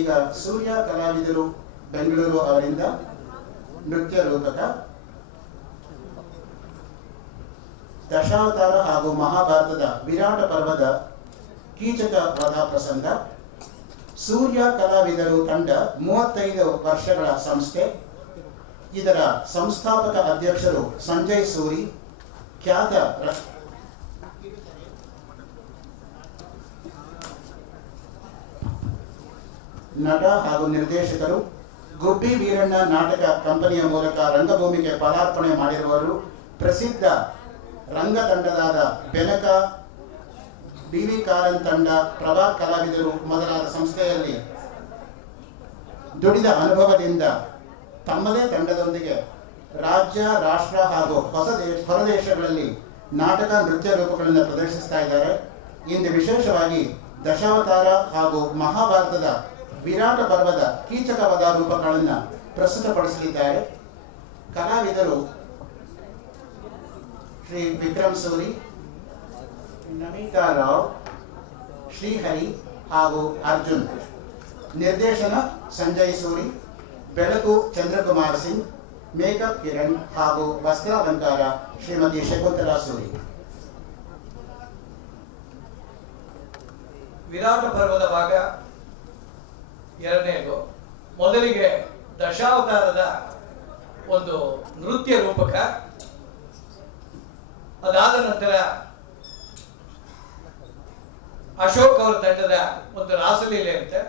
ಈಗ ಸೂರ್ಯ ಕಲಾವಿದರು ಬೆಂಗಳೂರು ಅವರಿಂದ ನೃತ್ಯ ರೂಪಕ ದಶಾವತಾರ ಹಾಗೂ ಮಹಾಭಾರತದ ವಿರಾಟ ಪರ್ವದ ಕೀಚಕ ವಧ ಪ್ರಸಂಗ. ಸೂರ್ಯ ಕಲಾವಿದರು ತಂಡ 35 ವರ್ಷಗಳ ಸಂಸ್ಥೆ. ಇದರ ಸಂಸ್ಥಾಪಕ ಅಧ್ಯಕ್ಷರು ಸಂಜಯ್ ಸೂರಿ, ಖ್ಯಾತ ನಟ ಹಾಗೂ ನಿರ್ದೇಶಕರು. ಗುಬ್ಬಿ ವೀರಣ್ಣ ನಾಟಕ ಕಂಪನಿಯ ಮೂಲಕ ರಂಗಭೂಮಿಗೆ ಪದಾರ್ಪಣೆ ಮಾಡಿರುವರು. ಪ್ರಸಿದ್ಧ ರಂಗತಂಡದಾದ ಬೆನಕ, ಡಿ.ವಿ. ಕಾರನ್ ತಂಡ, ಪ್ರಭಾ ಕಲಾವಿದರು ಮೊದಲಾದ ಸಂಸ್ಥೆಯಲ್ಲಿ ದುಡಿದ ಅನುಭವದಿಂದ ತಮ್ಮದೇ ತಂಡದೊಂದಿಗೆ ರಾಜ್ಯ, ರಾಷ್ಟ್ರ ಹಾಗೂ ಹೊರದೇಶಗಳಲ್ಲಿ ನಾಟಕ ನೃತ್ಯ ರೂಪಗಳನ್ನು ಪ್ರದರ್ಶಿಸ್ತಾ ಇದ್ದಾರೆ. ಇಂದು ವಿಶೇಷವಾಗಿ ದಶಾವತಾರ ಹಾಗೂ ಮಹಾಭಾರತದ ವಿರಾಟ ಪರ್ವದ ಕೀಚಕ ವಧ ರೂಪಗಳನ್ನು ಪ್ರಸ್ತುತಪಡಿಸಲಿದ್ದಾರೆ. ಕಲಾವಿದರು ಶ್ರೀ ವಿಕ್ರಮ್ ಸೂರಿ, ನಮಿತಾ ರಾವ್, ಶ್ರೀಹರಿ ಹಾಗೂ ಅರ್ಜುನ್. ನಿರ್ದೇಶನ ಸಂಜಯ್ ಸೂರಿ. ಬೆಳಕು ಚಂದ್ರಕುಮಾರ್ ಸಿಂಗ್. ಮೇಕಪ್ ಕಿರಣ್ ಹಾಗೂ ವಸ್ತ್ರಾಲಂಕಾರ ಶ್ರೀಮತಿ ಶಕುಂತಲಾ ಸೂರಿ. ವಿರಾಟ ಪರ್ವದ ಭಾಗ ಎರಡನೇದು. ಮೊದಲಿಗೆ ದಶಾವತಾರದ ಒಂದು ನೃತ್ಯ ರೂಪಕ, ಅದಾದ ನಂತರ ಅಶೋಕ್ ಅವರ ತಂಡದ ಒಂದು ರಾಸಲೀಲೆ ಅಂತೆ,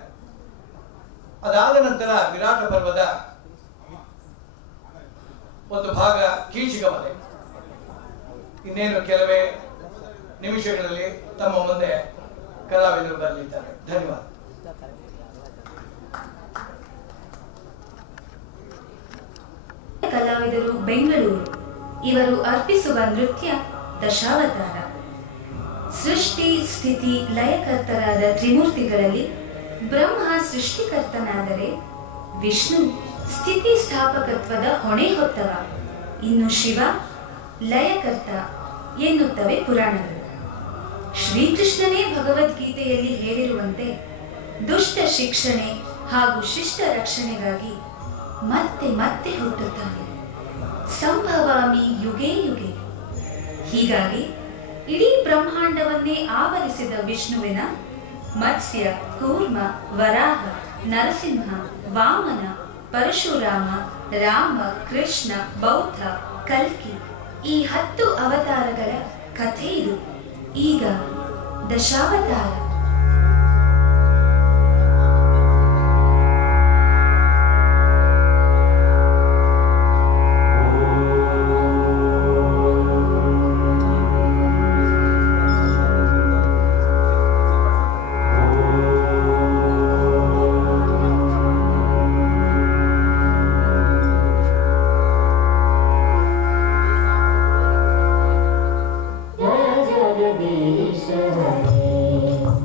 ಅದಾದ ನಂತರ ವಿರಾಟ ಪರ್ವದ ಒಂದು ಭಾಗ ಕೀಚಕ ವಧೆ. ಇನ್ನೇನು ಕೆಲವೇ ನಿಮಿಷಗಳಲ್ಲಿ ತಮ್ಮ ಮುಂದೆ ಕಲಾವಿದರು ಬರಲಿದ್ದಾರೆ. ಧನ್ಯವಾದ. ಕಲಾವಿದರು ಬೆಂಗಳೂರು ಇವರು ಅರ್ಪಿಸುವ ನೃತ್ಯ ದಶಾವತಾರ. ಸೃಷ್ಟಿ ಸ್ಥಿತಿ ಲಯಕರ್ತರಾದ ತ್ರಿಮೂರ್ತಿಗಳಲ್ಲಿ ಬ್ರಹ್ಮ ಸೃಷ್ಟಿಕರ್ತನಾದರೆ ವಿಷ್ಣು ಸ್ಥಿತಿ ಸ್ಥಾಪಕತ್ವದ ಹೊಣೆ ಹೊತ್ತವ, ಇನ್ನು ಶಿವ ಲಯಕರ್ತ ಎನ್ನುತ್ತವೆ ಪುರಾಣಗಳು. ಶ್ರೀಕೃಷ್ಣನೇ ಭಗವದ್ಗೀತೆಯಲ್ಲಿ ಹೇಳಿರುವಂತೆ ದುಷ್ಟ ಶಿಕ್ಷಣೆ ಹಾಗೂ ಶಿಷ್ಟ ರಕ್ಷಣೆಗಾಗಿ ಮತ್ತೆ ಮತ್ತೆ ಹುಟ್ಟುತ್ತಾನೆ. ಸಂಭವಾಮಿ ಯುಗೇ ಯುಗೆ. ಹೀಗಾಗಿ ಇಡೀ ಬ್ರಹ್ಮಾಂಡವನ್ನೇ ಆವರಿಸಿದ ವಿಷ್ಣುವಿನ ಮತ್ಸ್ಯ, ಕೂರ್ಮ, ವರಾಹ, ನರಸಿಂಹ, ವಾಮನ, ಪರಶುರಾಮ, ರಾಮ, ಕೃಷ್ಣ, ಬೌದ್ಧ, ಕಲ್ಕಿ ಈ 10 ಅವತಾರಗಳ ಕಥೆ ಇದು. ಈಗ ದಶಾವತಾರ. जय जगदीश हरे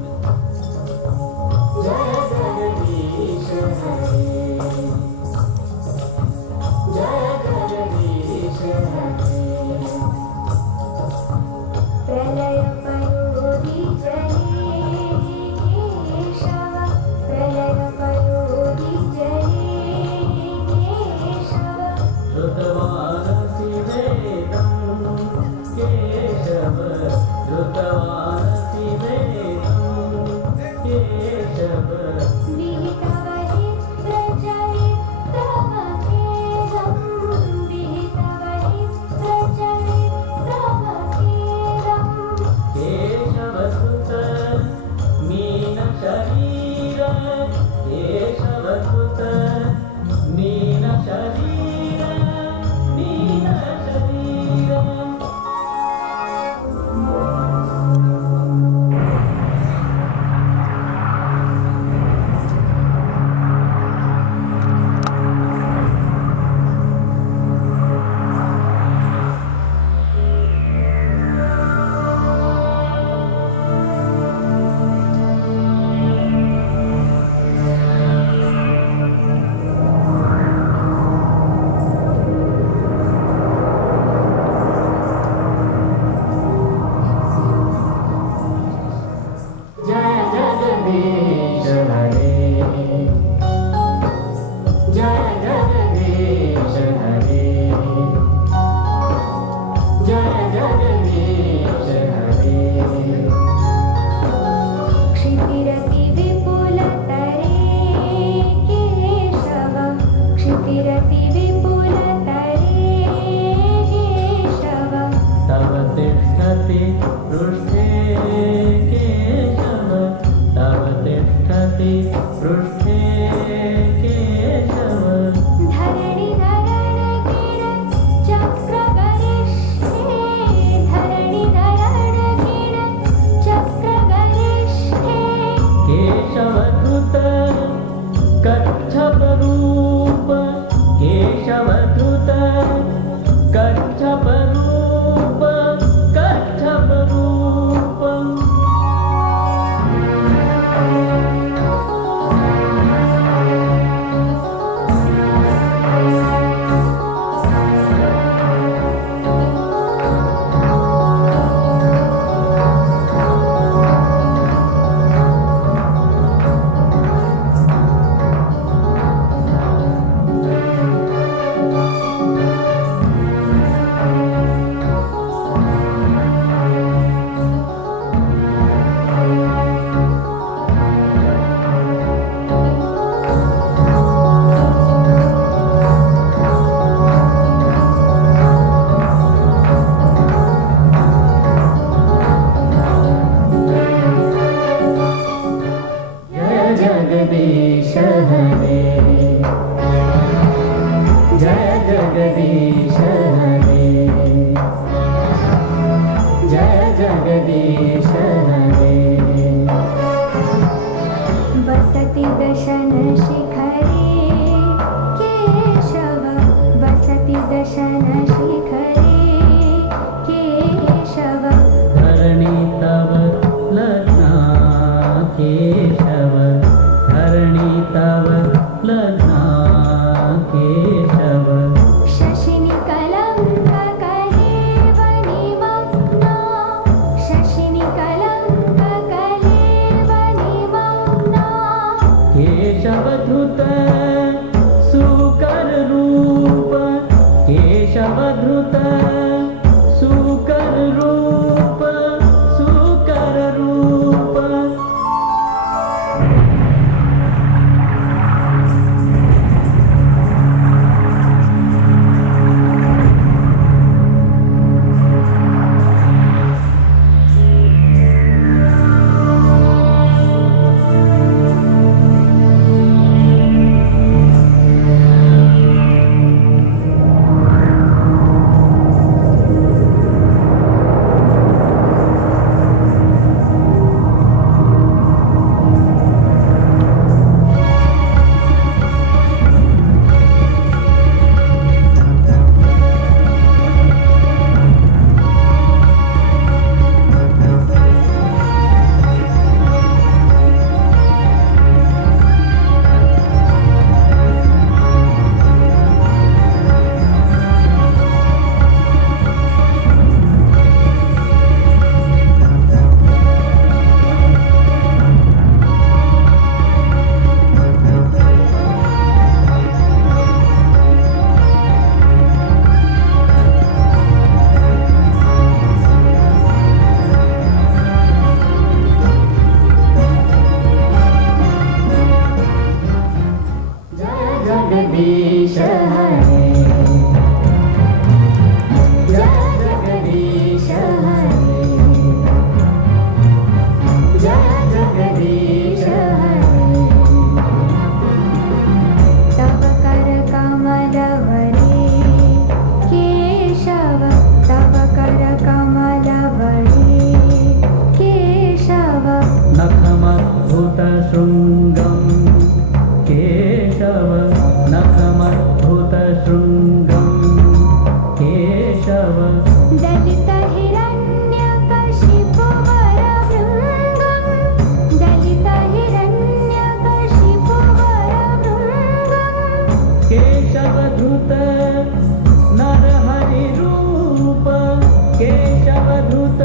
केशवधृत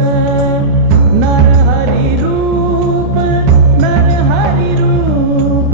नरहरि रूप नरहरि रूप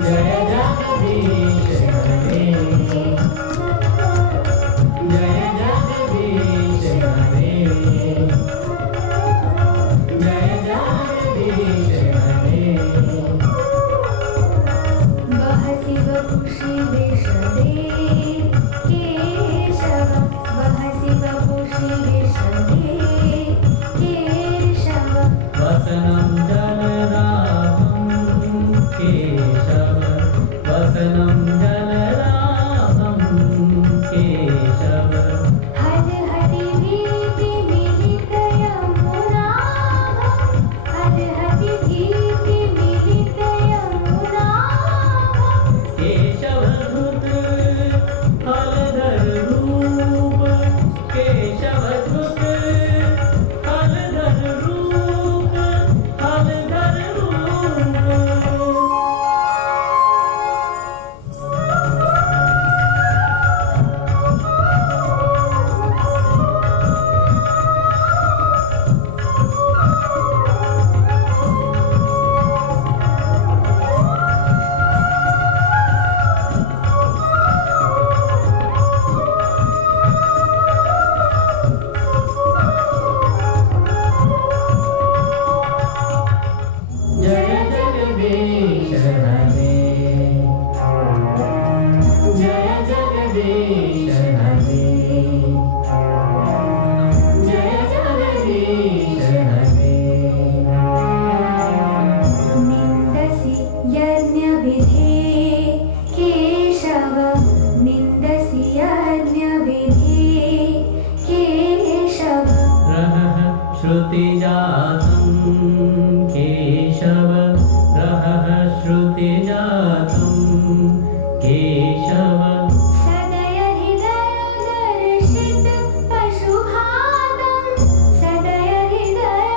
जय जगदीश हरे, जय जगदीश हरे, जय जगदीश हरे। वह शिव पुषि विषदे केशव, वह शिव पुषि विषदे केशव। वसनं जलरामं केशव, वसनं जलरामं केशव। हर हरि भीति मिलित यमुनाभं, हर हरि भीति मिलित यमुनाभं। केशवधृत हलधर रूप, केशवधृत हलधर रूप, हलधर रूप। जय जगदीश हरे, जय जगदीश हरे, जय जगदीश हरे। निन्दसि यज्ञविधे केशव, निन्दसि यज्ञविधे केशव। रहः श्रुतिजातं केशव, रहः श्रुतिजातं केशव। सदय हृदय दर्शित पशुघातं, सदय हृदय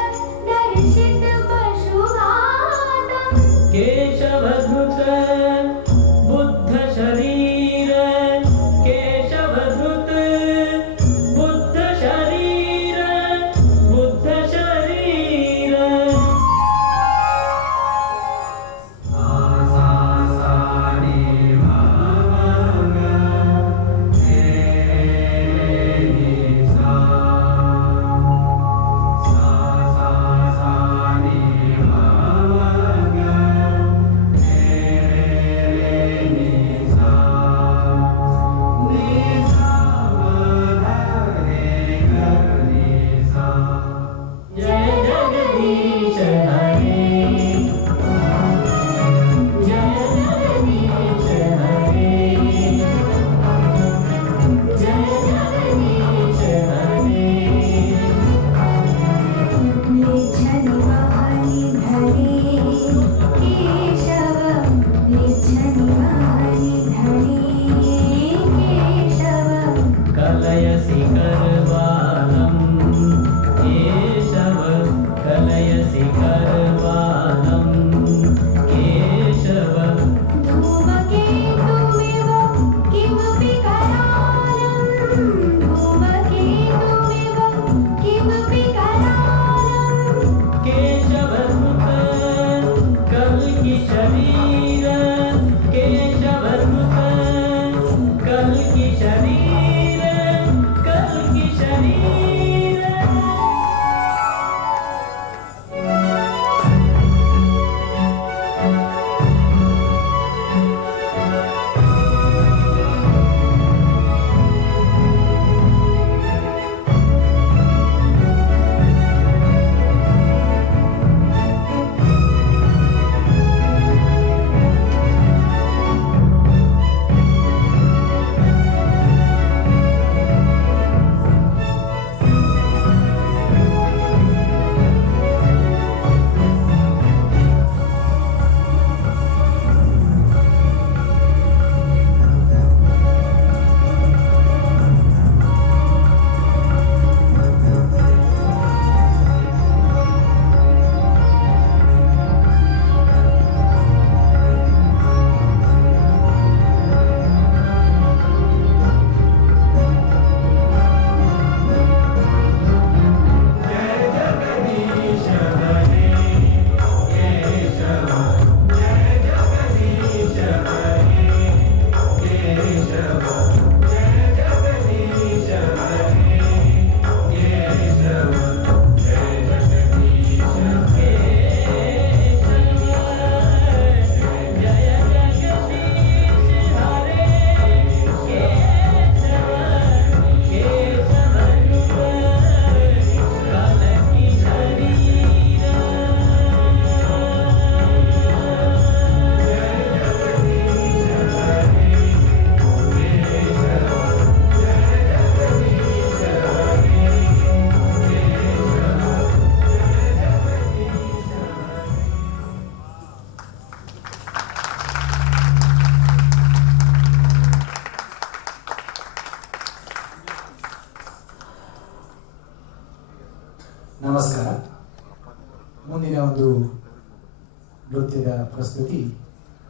दर्शित पशुघातं। केशवधृत बुद्ध शरीर, केशवधृत बुद्ध शरीर, बुद्ध शरीर। सा सा रे मा ಪ್ರಸ್ತುತಿ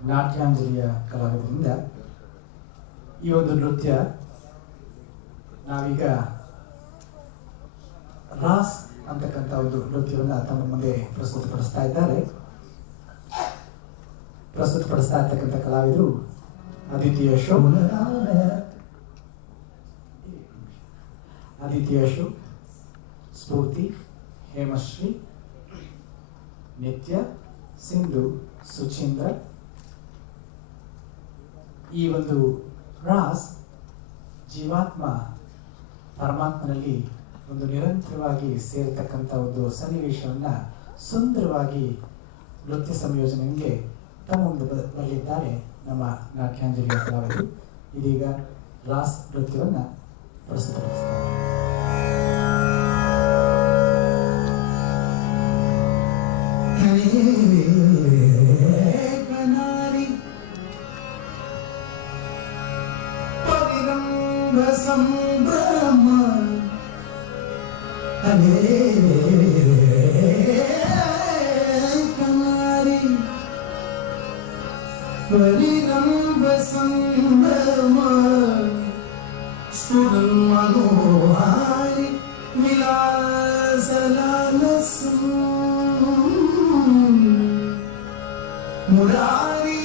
ನಾಟ್ಯಾಂಜಲಿಯ ಕಲಾವಿದರಿಂದ. ಈ ಒಂದು ನೃತ್ಯ ನಾವೀಗ ರಾಸ್ ಅಂತಕ್ಕಂಥ ಒಂದು ನೃತ್ಯವನ್ನು ತಮ್ಮ ಮುಂದೆ ಪ್ರಸ್ತುತಪಡಿಸ್ತಾ ಇದ್ದಾರೆ. ಪ್ರಸ್ತುತಪಡಿಸ್ತಾ ಇರ್ತಕ್ಕಂಥ ಕಲಾವಿದರು ಆದಿತ್ಯ ಅಶೋಕ್, ಸ್ಫೂರ್ತಿ, ಹೇಮಶ್ರೀ, ನಿತ್ಯ, ಸಿಂಧು, ಸುಚೀಂದ್ರ. ಈ ಒಂದು ರಾಸ್ ಜೀವಾತ್ಮ ಪರಮಾತ್ಮನಲ್ಲಿ ಒಂದು ನಿರಂತರವಾಗಿ ಸೇರತಕ್ಕಂಥ ಒಂದು ಸನ್ನಿವೇಶವನ್ನ ಸುಂದರವಾಗಿ ನೃತ್ಯ ಸಂಯೋಜನೆಗೆ ತಮ್ಮ ಮುಂದೆ ಬರಲಿದ್ದಾರೆ ನಮ್ಮ ನಾಟ್ಯಾಂಜಲಿಯ ಕಲಾವಿದರು. ಇದೀಗ ರಾಸ್ ನೃತ್ಯವನ್ನ ಪ್ರಸ್ತುತಪಡಿಸ್ತಾರೆ. ಸಂಭ್ರಮ ಕನಾರಿ ಪರಿರಂಭ ಸಂಭ್ರಮ ಸ್ಫುರನ್ ಮನೋಹಾರಿ ವಿಲಾಸಲಾಲಸಂ ಮುರಾರಿ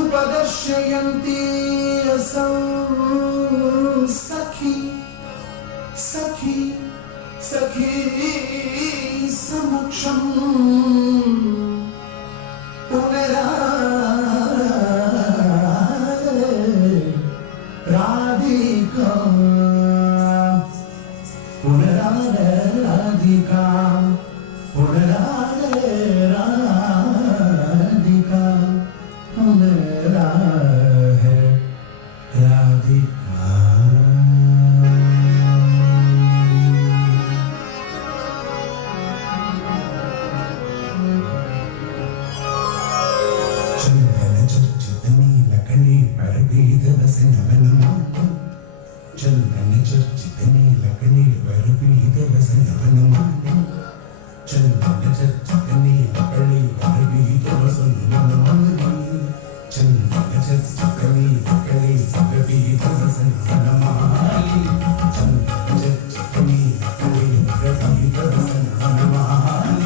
उपदर्शयन्ति असौ सखी सखी सखी समक्षं राधिका राधिका राधिका राधिका चंदन चर्चित नीलकणी परबीध रसनवन चंदन चर्चित नीलकणी परबीध रसनवन चंदन चर्चित नीलकणी परबीध रसनवन चंदन चर्चित नीलकणी परबीध रसनवन चंदन चर्चित नीलकणी परबीध रसनवन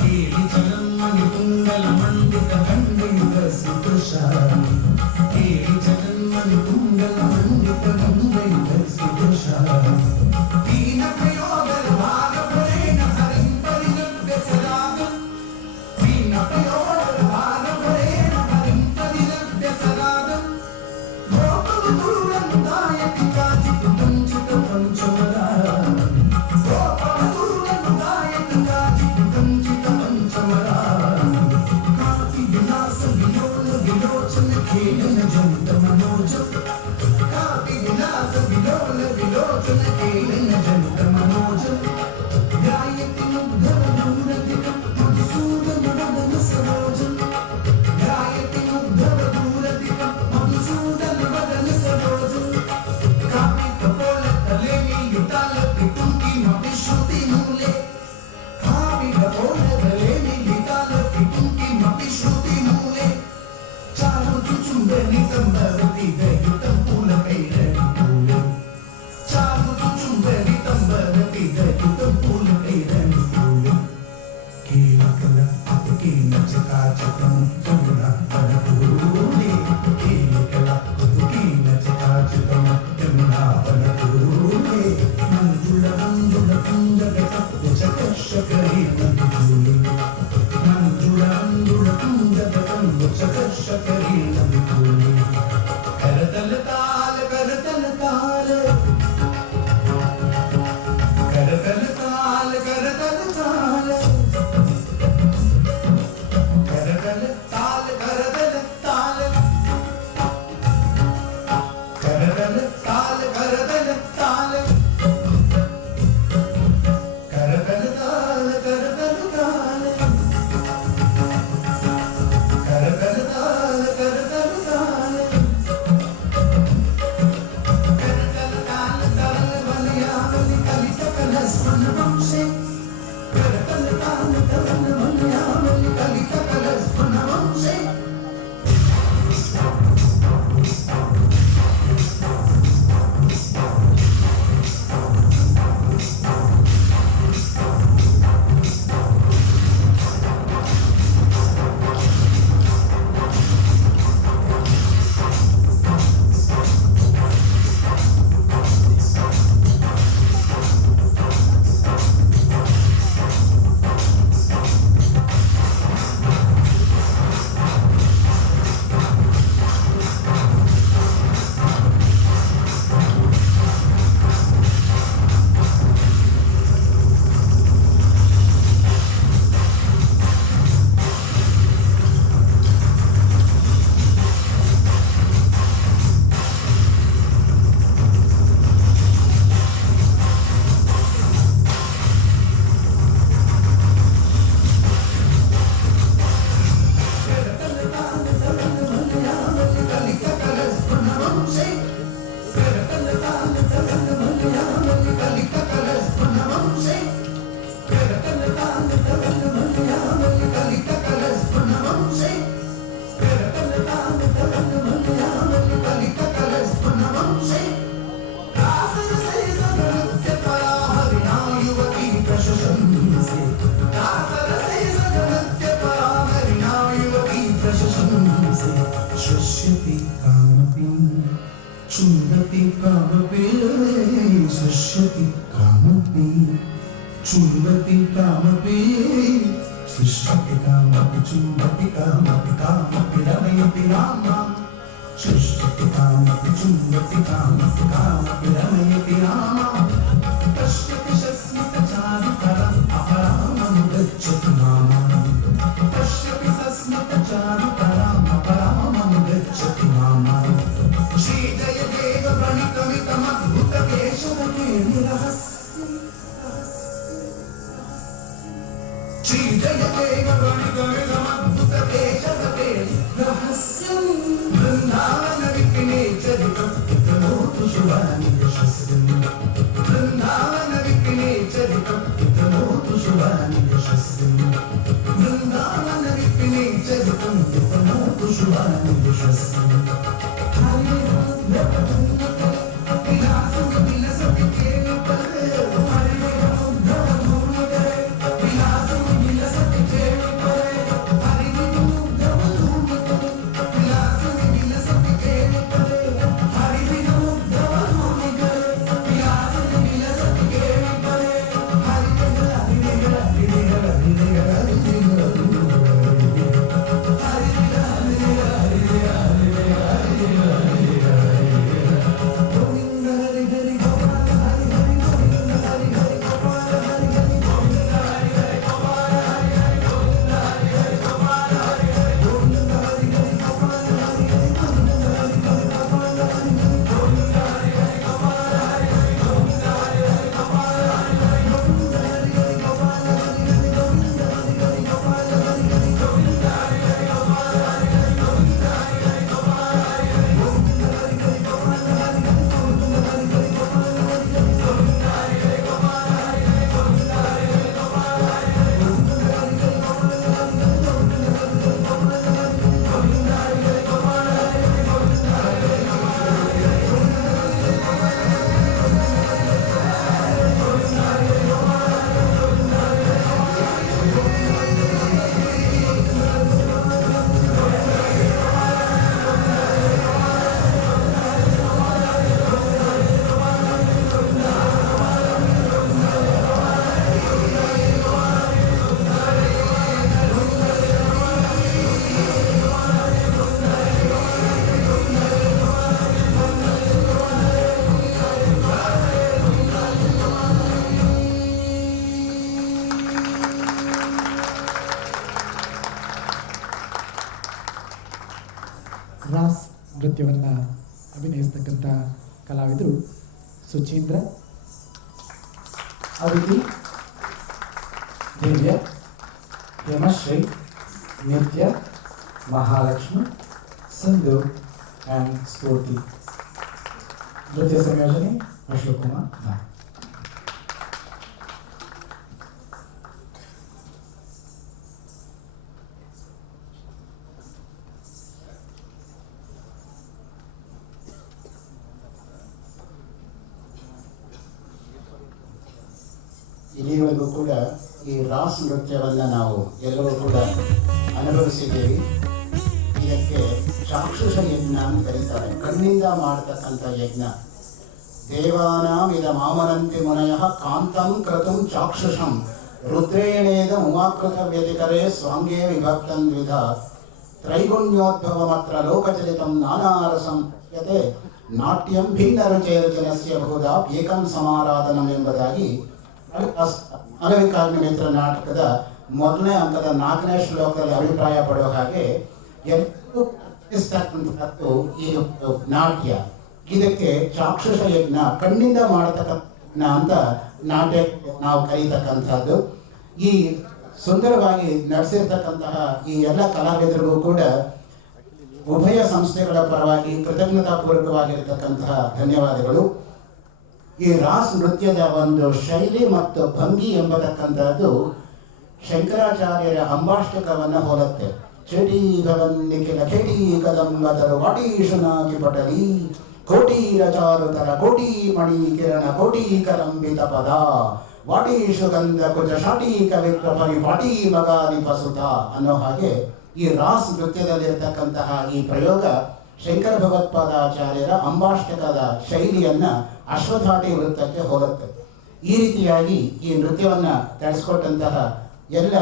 केली जन्मनि कुंडल मंडित खंडित सुदशाली केली जन्मनि कुंडल मंडित खंडित सुदशाली दीन प्रयोगल भाग प्रेण हरिं परिलभ्य सदागं दीन प्रयोगल भाग प्रेण हरिं परिलभ्य सदागं गोपवधूरं गायति काचित् कञ्चित् पञ्चमरा गोपवधूरं गायति काचित् कञ्चित् पञ्चमरा कापि विलास विलोल विलोचन खेलन जनित मनोजं कापि विलास विलोल विलोचन खेलन जनित मनोजं गायति मुग्धवधूरधिकं मधुसूदन वदन सरोजं गायति मुग्धवधूरधिकं मधुसूदन वदन सरोजं कापि कपोल तले युताल पितुंकी मपिश्रुति मूले कापि कपोल तले युताल पितुंकी मपिश्रुति मूले चारु चुचुंबनितं भवति दयुतं पूलकैरवि मूले चारु चुचुंबनितं सृष्यति कामपि चुम्बति कामपि सृष्यति कामपि चुम्बति कामपि सृष्यति कामपि चुम्बति कामपि कामपि रमयति रामं सृष्यति कामपि चुम्बति कामपि कामपि रमयति रामं पश्यति सस्मितचारुतरम् अपरामं गच्छति मामं पश्यति सस्मितचारुतरम् अपरामं गच्छति मामं श्रीजयदेव प्रणितमितमद्भुतकेशवकेलिरहस्यम् श्रीजयदेव प्रणितमितमद्भुतकेशवकेलिरहस्यम् वृन्दावनविपिने चरितं इतमोतु शुभानि यशस्विनि वृन्दावनविपिने चरितं इतमोतु शुभानि यशस्विनि वृन्दावनविपिने चरितं इतमोतु शुभानि यशस्विनि ರಾಸ್ ನೃತ್ಯವನ್ನು ಅಭಿನಯಿಸ್ತಕ್ಕಂಥ ಕಲಾವಿದರು ಸುಚೀಂದ್ರ, ಅದಿತಿ, ದಿವ್ಯ, ಹೇಮಶ್ರೀ, ನಿತ್ಯ, ಮಹಾಲಕ್ಷ್ಮಿ, ಸಿಂಧು ಆ್ಯಂಡ್ ಸ್ಫೂರ್ತಿ. ನೃತ್ಯ ಸಂಯೋಜನೆ ಅಶೋಕ್ ಕುಮಾರ್ ನಾಯಕ್. ಇಲ್ಲಿವರೆಗೂ ಕೂಡ ಈ ರಾಸ್ ನೃತ್ಯವನ್ನು ನಾವು ಎಲ್ಲರೂ ಕೂಡ ಅನುಭವಿಸಿದ್ದೀವಿ. ಇದಕ್ಕೆ ಚಾಕ್ಷುಷ ಯಜ್ಞ ಅಂತ ಕರೀತಾರೆ, ಕಣ್ಣಿಂದ ಮಾಡತಕ್ಕಂಥ ಯಜ್ಞ. ದೇವಾನಾಂ ಇದ ಮಾಮನಂತಿ ಮುನಯಃ ಕಾಂತಂ ಕ್ರತುಂ ಚಾಕ್ಷುಷಂ ರುದ್ರೇಣೇದ ಉಮಾಕೃತ ವ್ಯತಿಕರೇ ಸ್ವಾಂಗೇ ವಿಭಕ್ತಂ ದ್ವಿಧ ತ್ರೈಗುಣ್ಯೋದ್ಭವಮತ್ರ ಲೋಕಚಲಿತಂ ನಾನಾರಸಂ ಯತೆ ನಾಟ್ಯಂ ಭಿನ್ನ ರುಚೇರ್ಜನಸ್ಯ ಬಹುಧಾ ಏಕಂ ಸಮಾರಾಧನಂ ಎಂಬುದಾಗಿ ಅಲವಿಕಾಗ್ನಿ ಮಿತ್ರ ನಾಟಕದ ಮೊದಲನೇ ಅಂಕದ 4ನೇ ಶ್ಲೋಕದಲ್ಲಿ ಅಭಿಪ್ರಾಯ ಪಡುವ ಹಾಗೆ ಎಲ್ಲರೂ ಈ ನಾಟ್ಯ. ಇದಕ್ಕೆ ಚಾಕ್ಷುಷ ಯಜ್ಞ, ಕಣ್ಣಿಂದ ಮಾಡತಕ್ಕಂಥ ಅಂತ ನಾಟ್ಯ ನಾವು ಕರೀತಕ್ಕಂಥದ್ದು. ಈ ಸುಂದರವಾಗಿ ನಡೆಸಿರ್ತಕ್ಕಂತಹ ಈ ಎಲ್ಲ ಕಲಾವಿದರಿಗೂ ಕೂಡ ಉಭಯ ಸಂಸ್ಥೆಗಳ ಪರವಾಗಿ ಕೃತಜ್ಞತಾಪೂರ್ವಕವಾಗಿರತಕ್ಕಂತಹ ಧನ್ಯವಾದಗಳು. ಈ ರಾಸ್ ನೃತ್ಯದ ಒಂದು ಶೈಲಿ ಮತ್ತು ಭಂಗಿ ಎಂಬತಕ್ಕಂಥದ್ದು ಶಂಕರಾಚಾರ್ಯರ ಅಂಬಾಷ್ಟಕವನ್ನು ಹೋಲುತ್ತೆ. ಚಟೀಗವನ್ನಿಖಿಲ ಖೇಟೀಗದಂಬದರು ವಾಟೀಶುನಾಗಿ ಪಟಲಿ ಕೋಟೀರ ಚಾರುತರ ಕೋಟಿ ಮಣಿ ಕಿರಣ ಕೋಟೀಕರಂಬಿತ ಪದ ವಾಟೀಶು ಗಂಧ ಕುಜ ಶಾಟೀಕ ವಿಕ್ರಪರಿ ವಾಟೀ ಮಗಾನಿ ಪಸುತ ಅನ್ನೋ ಹಾಗೆ ಈ ರಾಸ್ ನೃತ್ಯದಲ್ಲಿರ್ತಕ್ಕಂತಹ ಈ ಪ್ರಯೋಗ ಶಂಕರ ಭಗವತ್ಪಾದಾಚಾರ್ಯರ ಅಂಬಾಷ್ಟಕದ ಶೈಲಿಯನ್ನ ಅಶ್ವಧಾಟಿ ವೃತ್ತಕ್ಕೆ ಹೋಲುತ್ತೆ. ಈ ರೀತಿಯಾಗಿ ಈ ನೃತ್ಯವನ್ನ ನಡೆಸಿಕೊಟ್ಟಂತಹ ಎಲ್ಲ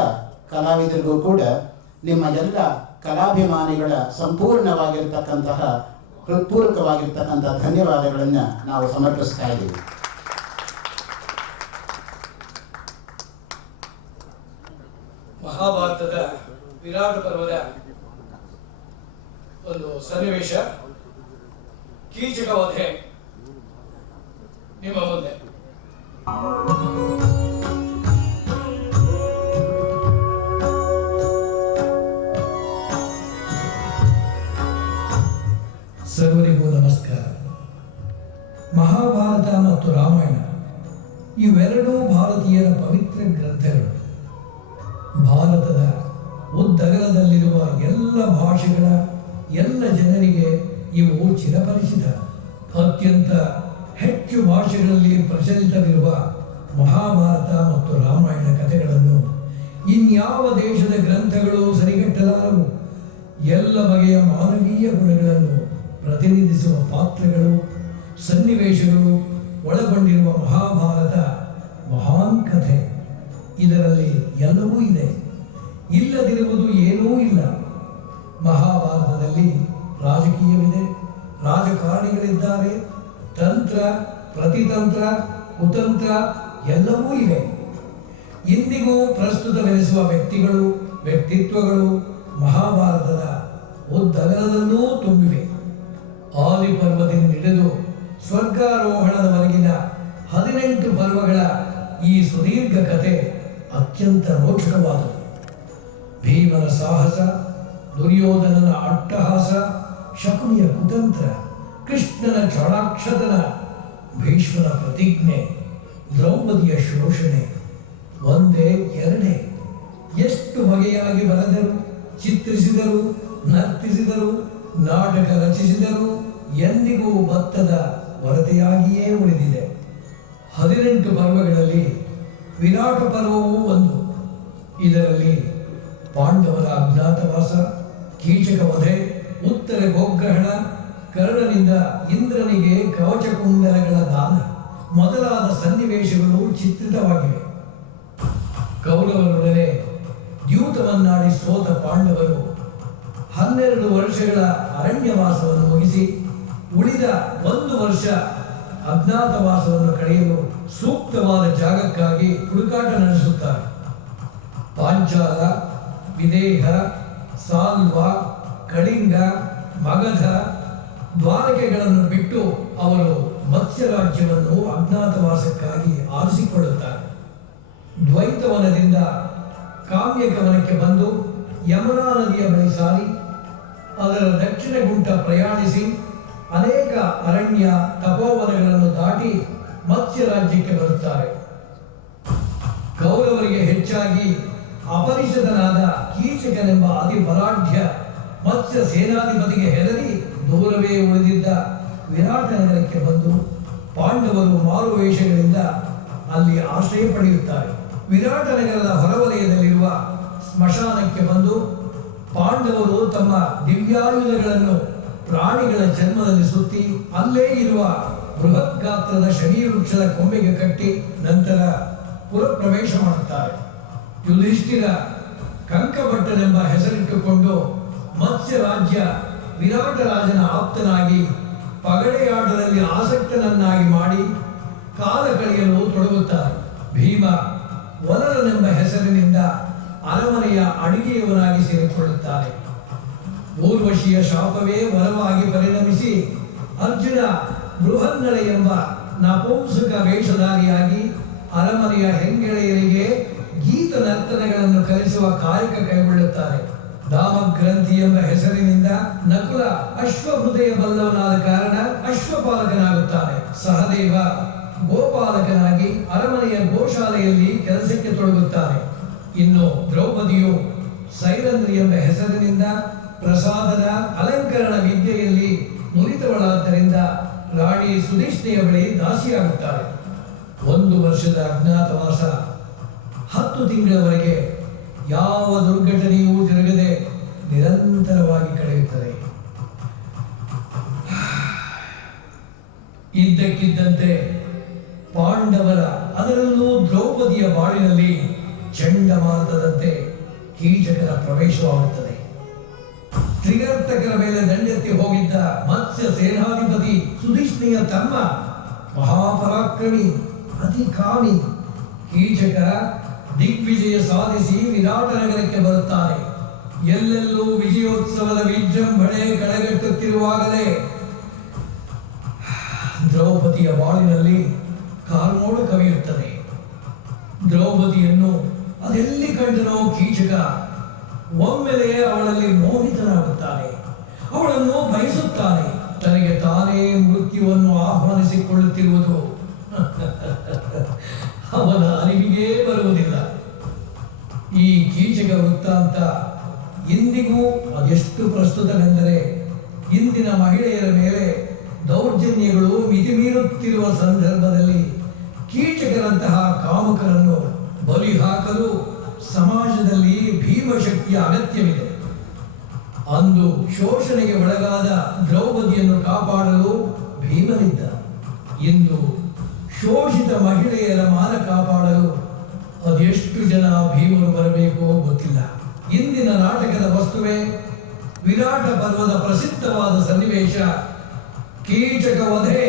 ಕಲಾವಿದರಿಗೂ ಕೂಡ ನಿಮ್ಮ ಎಲ್ಲ ಕಲಾಭಿಮಾನಿಗಳ ಸಂಪೂರ್ಣವಾಗಿರ್ತಕ್ಕಂತಹ ಹೃತ್ಪೂರ್ವಕವಾಗಿರ್ತಕ್ಕಂತಹ ಧನ್ಯವಾದಗಳನ್ನು ನಾವು ಸಮರ್ಪಿಸ್ತಾ ಇದ್ದೀವಿ. ಮಹಾಭಾರತದ ವಿರಾಟ ಪರ್ವದ ಒಂದು ಸನ್ನಿವೇಶ, ಕೀಚಕ ವಧೆ ನಿಮ್ಮ ಮುಂದೆ. ಸರ್ವರಿಗೂ ನಮಸ್ಕಾರ. ಮಹಾಭಾರತ ಮತ್ತು ರಾಮಾಯಣ ಇವೆರಡೂ ಭಾರತೀಯರ ಪವಿತ್ರ ಗ್ರಂಥಗಳು. ಭಾರತದ ಉದ್ದಗಲದಲ್ಲಿರುವ ಎಲ್ಲ ಭಾಷೆಗಳ ಎಲ್ಲ ಜನರಿಗೆ ಇವು ಚಿರಪರಿಚಿತ. ಅತ್ಯಂತ ಹೆಚ್ಚು ಭಾಷೆಗಳಲ್ಲಿ ಪ್ರಚಲಿತವಿರುವ ಮಹಾಭಾರತ ಮತ್ತು ರಾಮಾಯಣ ಕಥೆಗಳನ್ನು ಇನ್ಯಾವ ದೇಶದ ಗ್ರಂಥಗಳು ಸರಿಗಟ್ಟಲಾರವು. ಎಲ್ಲ ಬಗೆಯ ಮಾನವೀಯ ಗುಣಗಳನ್ನು ಪ್ರತಿನಿಧಿಸುವ ಪಾತ್ರಗಳು, ಸನ್ನಿವೇಶಗಳು ಒಳಗೊಂಡಿರುವ ಮಹಾಭಾರತ ಮಹಾನ್ ಕಥೆ. ಇದರಲ್ಲಿ ಎಲ್ಲವೂ ಇದೆ, ಇಲ್ಲದಿರುವುದು ಏನೂ ಇಲ್ಲ. ಮಹಾಭಾರತದಲ್ಲಿ ರಾಜಕೀಯವಿದೆ, ರಾಜಕಾರಣಿಗಳಿದ್ದಾರೆ, ತಂತ್ರ, ಪ್ರತಿತಂತ್ರ, ಕುತಂತ್ರ ಎಲ್ಲವೂ ಇವೆ. ಇಂದಿಗೂ ಪ್ರಸ್ತುತವೆನಿಸುವ ವ್ಯಕ್ತಿಗಳು, ವ್ಯಕ್ತಿತ್ವಗಳು ಮಹಾಭಾರತದ ಉದ್ದಗಲದಲ್ಲೂ ತುಂಬಿವೆ. ಆದಿ ಪರ್ವದಿಂದ ಹಿಡಿದು ಸ್ವರ್ಗಾರೋಹಣದವರೆಗಿನ 18 ಪರ್ವಗಳ ಈ ಸುದೀರ್ಘ ಕಥೆ ಅತ್ಯಂತ ರೋಚಕವಾದದ್ದು. ಭೀಮನ ಸಾಹಸ, ದುರ್ಯೋಧನನ ಅಟ್ಟಹಾಸ, ಶಕುನಿಯ ಕುತಂತ್ರ, ಕೃಷ್ಣನ ಚಾಣಾಕ್ಷತನ, ಭೀಷ್ಮನ ಪ್ರತಿಜ್ಞೆ, ದ್ರೌಪದಿಯ ಶೋಷಣೆ ಒಂದೇ ಎರಡೇ. ಎಷ್ಟು ಬಗೆಯಾಗಿ ಬರೆದರು, ಚಿತ್ರಿಸಿದರು, ನರ್ತಿಸಿದರು, ನಾಟಕ ರಚಿಸಿದರು, ಎಂದಿಗೂ ಭತ್ತದ ವರತೆಯಾಗಿಯೇ ಉಳಿದಿದೆ. 18 ಪರ್ವಗಳಲ್ಲಿ ವಿರಾಟ ಪರ್ವವೂ ಒಂದು. ಇದರಲ್ಲಿ ಪಾಂಡವರ ಅಜ್ಞಾತವಾಸ, ಕೀಚಕ ವಧೆ, ಉತ್ತರ ಗೋಗ್ರಹಣ, ಕರ್ಣನಿಂದ ಇಂದ್ರನಿಗೆ ಕವಚಕುಂಡಲಗಳ ದಾನ ಮೊದಲಾದ ಸನ್ನಿವೇಶಗಳು ಚಿತ್ರಿತವಾಗಿವೆ. ಕೌರವರೊಡನೆ ದ್ಯೂತವನ್ನಾಡಿ ಸೋತ ಪಾಂಡವರು 12 ವರ್ಷಗಳ ಅರಣ್ಯವಾಸವನ್ನು ಮುಗಿಸಿ ಉಳಿದ 1 ವರ್ಷ ಅಜ್ಞಾತವಾಸವನ್ನು ಕಳೆಯಲು ಸೂಕ್ತವಾದ ಜಾಗಕ್ಕಾಗಿ ಹುಡುಕಾಟ ನಡೆಸುತ್ತಾರೆ. ಪಾಂಚಾಲ, ವಿದೇಹ, ಸಾಲ್ವ, ಕಳಿಂಗ, ಮಗಧ, ದ್ವಾರಕೆಗಳನ್ನು ಬಿಟ್ಟು ಅವರು ಮತ್ಸ್ಯ ರಾಜ್ಯವನ್ನು ಅಜ್ಞಾತವಾಸಕ್ಕಾಗಿ ಆರಿಸಿಕೊಳ್ಳುತ್ತಾರೆ. ದ್ವೈತವನದಿಂದ ಕಾಮ್ಯಕವನಕ್ಕೆ ಬಂದು ಯಮುನಾ ನದಿಯ ಬಳಿ ಸಾರಿ ಅದರ ದಕ್ಷಿಣ ಗುಂಟ ಪ್ರಯಾಣಿಸಿ ಅನೇಕ ಅರಣ್ಯ ತಪೋವನಗಳನ್ನು ದಾಟಿ ಮತ್ಸ್ಯ ರಾಜ್ಯಕ್ಕೆ ಬರುತ್ತಾರೆ. ಕೌರವರಿಗೆ ಹೆಚ್ಚಾಗಿ ಅಪರಿಚಿತನಾದ ಕೀಚಕನೆಂಬ ಅತಿ ಬಲಾಢ್ಯ ಮತ್ಸ್ಯ ಸೇನಾಧಿಪತಿಗೆ ಹೆದರಿ ದೂರವೇ ಉಳಿದಿದ್ದ ವಿರಾಟ ನಗರಕ್ಕೆ ಬಂದು ಪಾಂಡವರು ಮಾರುವೇಷಗಳಿಂದ ಅಲ್ಲಿ ಆಶ್ರಯ ಪಡೆಯುತ್ತಾರೆ. ವಿರಾಟ ನಗರದ ಹೊರವಲಯದಲ್ಲಿರುವ ಸ್ಮಶಾನಕ್ಕೆ ಬಂದು ಪಾಂಡವರು ತಮ್ಮ ದಿವ್ಯಾಯುಧಗಳನ್ನು ಪ್ರಾಣಿಗಳ ಚರ್ಮದಲ್ಲಿ ಸುತ್ತಿ ಅಲ್ಲೇ ಇರುವ ಬೃಹತ್ ಗಾತ್ರದ ಶಮೀ ವೃಕ್ಷದ ಕೊಂಬೆಗೆ ಕಟ್ಟಿ ನಂತರ ಪುರ ಪ್ರವೇಶ ಮಾಡುತ್ತಾರೆ. ಯುಧಿಷ್ಠಿರ ಕಂಕಭಟ್ಟನೆಂಬ ಹೆಸರಿಟ್ಟುಕೊಂಡು ಮತ್ಸ್ಯ ರಾಜ್ಯ ವಿರಾಟ ರಾಜನ ಆಪ್ತನಾಗಿ ಪಗಡೆಯಾಟದಲ್ಲಿ ಆಸಕ್ತನನ್ನಾಗಿ ಮಾಡಿ ಕಾಲ ಕಳೆಯಲು ತೊಡಗುತ್ತಾರೆ. ಭೀಮ ವಲರನೆಂಬ ಹೆಸರಿನಿಂದ ಅರಮನೆಯ ಅಡಿಗೆಯವನಾಗಿ ಸೇರಿಕೊಳ್ಳುತ್ತಾರೆ. ಊರ್ವಶಿಯ ಶಾಪವೇ ವರವಾಗಿ ಪರಿಣಮಿಸಿ ಅರ್ಜುನ ಬೃಹನ್ನಳೆ ಎಂಬ ನಪುಂಸಕ ವೇಷಧಾರಿಯಾಗಿ ಅರಮನೆಯ ಹೆಂಗೆಳೆಯರಿಗೆ ಗೀತ ನರ್ತನಗಳನ್ನು ಕಲಿಸುವ ಕಾಯಕ ಕೈಗೊಳ್ಳುತ್ತಾರೆ. ದಾಮಗ್ರಂಥಿ ಎಂಬ ಹೆಸರಿನಿಂದ ನಕುಲ ಅಶ್ವಹೃದಯ ಬಲ್ಲವನಾದ ಕಾರಣ ಅಶ್ವಪಾಲಕನಾಗುತ್ತಾನೆ. ಸಹದೇವ ಗೋಪಾಲಕನಾಗಿ ಅರಮನೆಯ ಗೋಶಾಲೆಯಲ್ಲಿ ಕೆಲಸಕ್ಕೆ ತೊಡಗುತ್ತಾನೆ. ಇನ್ನು ದ್ರೌಪದಿಯು ಸೈರಂಧ್ರಿ ಎಂಬ ಹೆಸರಿನಿಂದ ಪ್ರಸಾದದ ಅಲಂಕರಣ ವಿದ್ಯೆಯಲ್ಲಿ ನುರಿತವಳಾದ್ದರಿಂದ ರಾಣಿ ಸುಧಿಷ್ಣೆಯ ಬಳಿ ದಾಸಿಯಾಗುತ್ತಾರೆ. 1 ವರ್ಷದ ಅಜ್ಞಾತವಾಸ 10 ತಿಂಗಳವರೆಗೆ ಯಾವ ದುರ್ಘಟನೆಯೂ ಜರುಗದೆ ನಿರಂತರವಾಗಿ ಕಳೆಯುತ್ತದೆ. ಇದ್ದಕ್ಕಿದ್ದಂತೆ ಪಾಂಡವರ ಅದರಲ್ಲೂ ದ್ರೌಪದಿಯ ಬಾಳಿನಲ್ಲಿ ಚಂಡಮಾರುತದಂತೆ ಕೀಚಕರ ಪ್ರವೇಶವಾಗುತ್ತದೆ. ತ್ರಿಗರ್ತಕರ ಮೇಲೆ ದಂಡೆತ್ತಿ ಹೋಗಿದ್ದ ಮತ್ಸ್ಯ ಸೇನಾಧಿಪತಿ ಸುಧಿಷ್ಣೆಯ ತಮ್ಮ ಮಹಾಪರಾಕ್ರಮಿ ಅತಿಕಾಮಿ ಕೀಚಕ ದಿಗ್ವಿಜಯ ಸಾಧಿಸಿ ವಿರಾಟ ನಗರಕ್ಕೆ ಬರುತ್ತಾನೆ. ಎಲ್ಲೆಲ್ಲೂ ವಿಜಯೋತ್ಸವದ ವಿಜೃಂಭಣೆ ಕಳೆಗಟ್ಟುತ್ತಿರುವಾಗಲೇ ದ್ರೌಪದಿಯ ಬಾಳಿನಲ್ಲಿ ಕಾರ್ಮೋಡ ಕವಿಯುತ್ತದೆ. ದ್ರೌಪದಿಯನ್ನು ಅದೆಲ್ಲಿ ಕಂಡನೋ ಕೀಚಕ ಒಮ್ಮೆಲೆ ಅವಳಲ್ಲಿ ಮೋಹಿತನಾಗುತ್ತಾನೆ. ಅವಳನ್ನು ಬಯಸುತ್ತಾನೆ. ತನಗೆ ತಾನೇ ಮೃತ್ಯುವನ್ನು ಆಹ್ವಾನಿಸಿಕೊಳ್ಳುತ್ತಿರುವುದು ಅವನ ಅರಿವಿಗೇ ಬರುವುದಿಲ್ಲ. ಈ ಕೀಚಕ ವೃತ್ತಾಂತ ಇಂದಿಗೂ ಅದೆಷ್ಟು ಪ್ರಸ್ತುತವೆಂದರೆ ಇಂದಿನ ಮಹಿಳೆಯರ ಮೇಲೆ ದೌರ್ಜನ್ಯಗಳು ಮಿತಿಮೀರುತ್ತಿರುವ ಸಂದರ್ಭದಲ್ಲಿ ಕೀಚಕರಂತಹ ಕಾಮಕರನ್ನು ಬಲಿ ಹಾಕಲು ಸಮಾಜದಲ್ಲಿ ಭೀಮಶಕ್ತಿಯ ಅಗತ್ಯವಿದೆ. ಅಂದು ಶೋಷಣೆಗೆ ಒಳಗಾದ ದ್ರೌಪದಿಯನ್ನು ಕಾಪಾಡಲು ಭೀಮನಿದ್ದ. ಇಂದು ಶೋಷಿತ ಮಹಿಳೆಯರ ಮಾನ ಕಾಪಾಡಲು ಅದೆಷ್ಟು ಜನ ಭೀಮರು ಬರಬೇಕೋ ಗೊತ್ತಿಲ್ಲ. ಇಂದಿನ ನಾಟಕದ ವಸ್ತುವೇ ವಿರಾಟ ಪರ್ವದ ಪ್ರಸಿದ್ಧವಾದ ಸನ್ನಿವೇಶ ಕೀಚಕ ವಧೆ.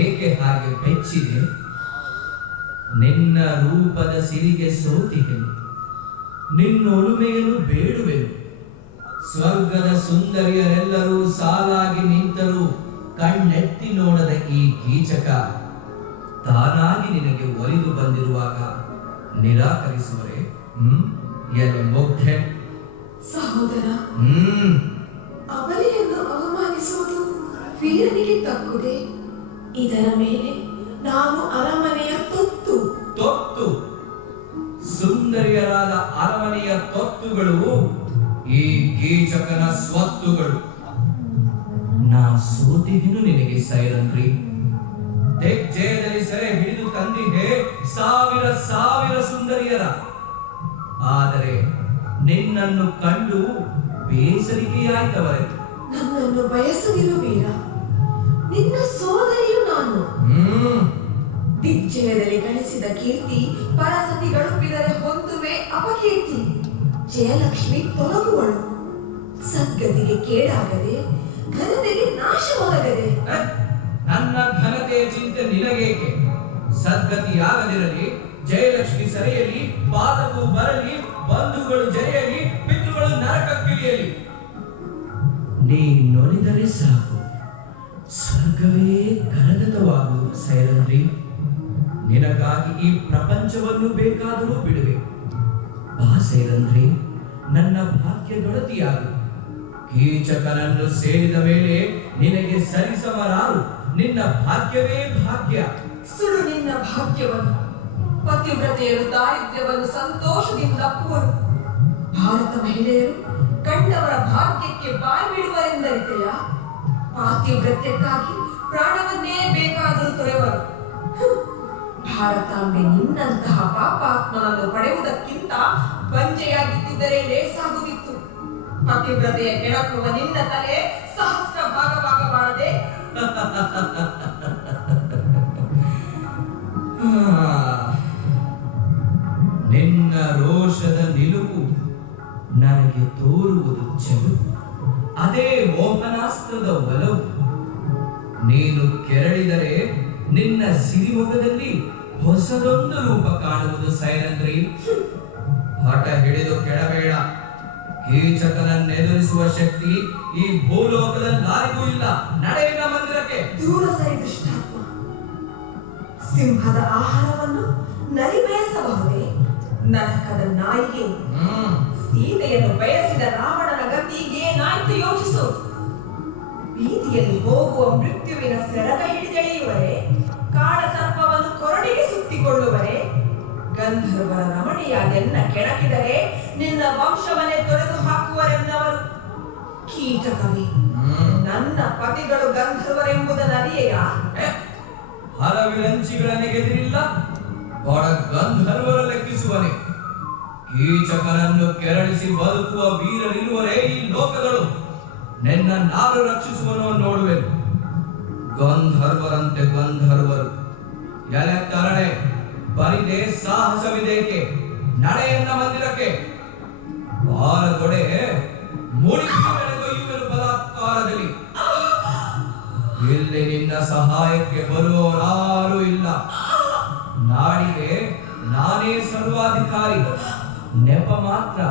ಏಕೆ ಹಾಗೆ ಬೆಚ್ಚಿದೆ? ನಿನ್ನ ರೂಪದ ಸಿರಿಗೆ ಸೋತಿಗೆನು, ನಿನ್ನ ಒಲುಮೆಯನ್ನು ಬೇಡುವೆನು. ಸ್ವರ್ಗದ ಸುಂದರಿಯರೆಲ್ಲರೂ ಸಾಲಾಗಿ ನಿಂತರೂ ಕಣ್ಣೆತ್ತಿ ನೋಡದ ಈ ಕೀಚಕ ತಾನಾಗಿ ನಿನಗೆ ಒಲಿದು ಬಂದಿರುವಾಗ ನಿರಾಕರಿಸುವರೆ? ಎಲ್ಲಿ ಮುಗ್ಧೆ ಸಹೋದರ, ಅವಳಿಯನ್ನು ಅವಮಾನಿಸುವುದು ವೀರನಿಗೆ ತಕ್ಕುದೇ. ಇದರ ಮೇಲೆ ನಾನು ಅರಮನೆಯ ತೊತ್ತು ಸುಂದರಿಯರಾದ ಅರಮನೆಯ ತೊತ್ತುಗಳು ಈ ಕೀಚಕನ ಸ್ವತ್ತುಗಳು. ನಾ ಸೋತಿಗಿನು ನಿನಗೆ ಸೈರಂಧ್ರಿ. ದಿಗ್ಜಯದಲ್ಲಿ ಸೆರೆ ಹಿಡಿದು ತಂದಿದ್ದೆ ಸಾವಿರ ಸುಂದರಿಯರ. ಆದರೆ ನಿನ್ನನ್ನು ಕಂಡು ಬೇಸರಿಕೆಯಾಯ್ತವರೆ. ನನ್ನನ್ನು ಬಯಸದಿರು ವೀರ, ನಿನ್ನ ಸೋದರಿಯು ನಾನು. ದಿಗ್ಜಯದಲ್ಲಿ ಗಳಿಸಿದ ಕೀರ್ತಿ ಪರಸತಿಗಳು ಬಿಡರೆ ಹೊಂದುವೆ ಅಪಕೀರ್ತಿ. ಜಯಲಕ್ಷ್ಮಿ ತೊಲಗುವಳು, ಸದ್ಗತಿಗೆ ಕೇಡಾಗದೆ ಘನತೆಗೆ ನಾಶವಾಗದೆ. ನನ್ನ ಘನತೆಯ ಚಿಂತೆ ನಿನಗೇಕೆ? ಸದ್ಗತಿಯಾಗದಿರಲಿ, ಜಯಲಕ್ಷ್ಮಿ ಸೆರೆಯಲ್ಲಿ, ಪಾದವು ಬರಲಿ, ಬಂಧುಗಳು ಜರೆಯಲಿ, ಪಿತೃಗಳು ನರಕಕ್ಕಿಳಿಯಲಿ. ನೀನೊಲಿದರೆ ಸಾಕು, ಸ್ವರ್ಗವೇ ಕರಗತವಾಗುವುದು ಸೈರಂದ್ರಿ. ನಿನಗಾಗಿ ಈ ಪ್ರಪಂಚವನ್ನು ಬೇಕಾದರೂ ಬಿಡುವೆ. ಬಾ ಸೈರಂದ್ರಿ, ನನ್ನ ಭಾಗ್ಯದೊಡತಿಯಾಗು. ಕೀಚಕನನ್ನು ಸೇರಿದ ಮೇಲೆ ನಿನಗೆ ಸರಿಸಮರಾರು. ನಿನ್ನ ಭಾಗ್ಯವೇ ಭಾಗ್ಯ. ಸುಡು ನಿನ್ನ ಭಾಗ್ಯವನ್ನು. ಪತಿವ್ರತೆಯರು ದಾರಿದ್ರ್ಯವನ್ನು ಸಂತೋಷದಿಂದ ಅಪ್ಪುವರು. ಭಾರತ ಮಹಿಳೆಯರು ಕಂಡವರ ಭಾಗ್ಯಕ್ಕೆ ಬಾಯಿ ಬಿಡುವರೆಂದರಿತೆಯ? ಪಾತಿವ್ರತ್ಯಕ್ಕಾಗಿ ಪ್ರಾಣವನ್ನೇ ಬೇಕಾದರೂ ತೊರೆವರು. ಭಾರತಾಂಬೆ ನಿನ್ನಂತಹ ಪಾಪಾತ್ಮನನ್ನು ಪಡೆಯುವುದಕ್ಕಿಂತ ಬಂಜೆಯಾಗಿದ್ದರೆ ಲೇಸಾಗುತ್ತಿತ್ತು. ಪತಿವ್ರತೆಯ ಕೆಳಕುವ ನಿನ್ನ ತಲೆ ಸಹಸ್ರ ಭಾಗವಾಗಬಾರದೆ. ನಿನ್ನ ರೋಷದ ನಿಲುವು ನನಗೆ ತೋರುವುದು ಚೆಲುವು. ಅದೇ ಮೋಹನಾಸ್ತ್ರದ ಒಲವು. ನೀನು ಕೆರಳಿದರೆ ನಿನ್ನ ಸಿರಿಮುಖದಲ್ಲಿ ಹೊಸದೊಂದು ರೂಪ ಕಾಣುವುದು ಸೈರಂದ್ರಿ. ಹಠ ಹಿಡಿದು ಕೆಡಬೇಡ. ಕೀಚಕನನ್ನೆದುರಿಸುವ ಶಕ್ತಿ ಈ ಭೂಲೋಕದಲ್ಲಿ ಯಾರಿಗೂ ಇಲ್ಲ. ನಡೆಯಿನ ಮಂದಿರಕ್ಕೆ. ದೂರ ಸರಿ ದುಷ್ಟಾತ್ಮ. ಸಿಂಹದ ಆಹಾರವನ್ನು ನರಿ ಬಯಸಬಹುದೇ? ನರಕದ ನಾಯಿಗೆ ಸೀತೆಯನ್ನು ಬಯಸಿದ ರಾವಣನ ಗತಿ ಏನಾಯ್ತು ಯೋಚಿಸು. ಬೀದಿಯಲ್ಲಿ ಹೋಗುವ ಮೃತ್ಯುವಿನ ಸೆರಗ ಹಿಡಿದೆಳೆಯುವರೆ, ಕಾಡ ಸರ್ಪವನ್ನು ಕೊರಡಿಗೆ ಸುತ್ತಿಕೊಳ್ಳುವರೆ, ಗಂಧರ್ವರ ರಮಣಿಯಾಗೆನ್ನ ಕೆಣಕಿದರೆ ನಿನ್ನ ವಂಶವನ್ನೇ ತೊಡೆದು ಹಾಕುವರೆನ್ನವರು. ಕೀಟಕವಿ, ನನ್ನ ಪತಿಗಳು ಗಂಧರ್ವರೆಂಬುದನ್ನರಿಯೆಯ? ಹಲವಿರಂಚಿಗಳ ನೆಗೆದಿರಿಲ್ಲ, ಬಡ ಗಂಧರ್ವರ ಲೆಕ್ಕಿಸುವನೆ. ಕೀಚಕನನ್ನು ಕೆರಳಿಸಿ ಬದುಕುವ ವೀರರಿರುವರೇ ಈ ಲೋಕಗಳು. ನಿನ್ನ ನಾರು ರಕ್ಷಿಸುವನು ನೋಡುವೆನು. ಗಂಧರ್ವರಂತೆ ಗಂಧರ್ವರು. ಎಲೆ ತರಣೆ, ಬರಿದೆ ಸಾಹಸವಿದೇಕೆ? ನಡೆಯನ್ನ ಮಂದಿರಕ್ಕೆ. ಬಾರದೊಡೆ ಮುಡಿಗೊಯ್ಯುವೆನು ಬಲಾತ್ಕಾರದಲ್ಲಿ. ಇಲ್ಲಿ ನಿನ್ನ ಸಹಾಯಕ್ಕೆ ಬರುವವರಾರೂ ಇಲ್ಲ. ನಾಡಿಗೆ ನಾನೇ ಸರ್ವಾಧಿಕಾರಿ. ನೆಪ ಮಾತ್ರ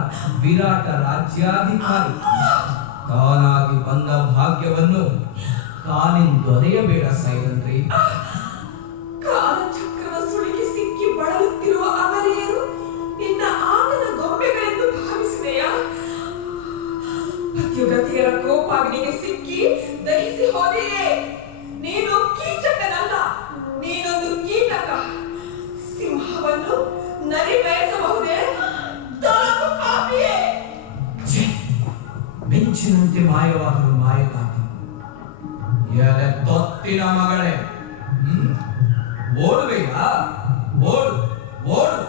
ವಿರಾಟ ರಾಜ್ಯಾಧಿಕಾರಿ. ತಾನಾಗಿ ಬಂದ ಭಾಗ್ಯವನ್ನು ತಾನಿಂದೊರೆಯಬೇಡ ಸೈರಂದ್ರಿ. ಕಾಲಚಕ್ರವ ಸುಳಿಗೆ ಸಿಕ್ಕಿ ಬಳಲುತ್ತಿರುವ ಅಮಲೆಯರು ನಿನ್ನ ಆಟದ ಗೊಂಬೆಗಳೆಂದು ಭಾವಿಸಿದೆಯಾ? ಪತಿವ್ರತೆಯರ ಕೋಪಾಗ್ನಿಗೆ ಸಿಕ್ಕಿ ದಹಿಸಿ ಹೋದೆಯೇ? ನೀನು ಕೀಚಕನಲ್ಲ, ನೀನೊಂದು ಕೀಟಕ. ಸಿಂಹವನ್ನು ನರಿ ಬಯಸಬಹುದೇ? ತೊಲಗು ಪಾಪಿಯೇ. ಮಿಂಚಿನಂತೆ ಮಾಯವಾದರು ಮಾಯಕಾತಿ. ಎಲೆ ತೊತ್ತಿನ ಮಗಳೇ, ಓಡುವೆಯಾ? ಓಡು ಓಡು.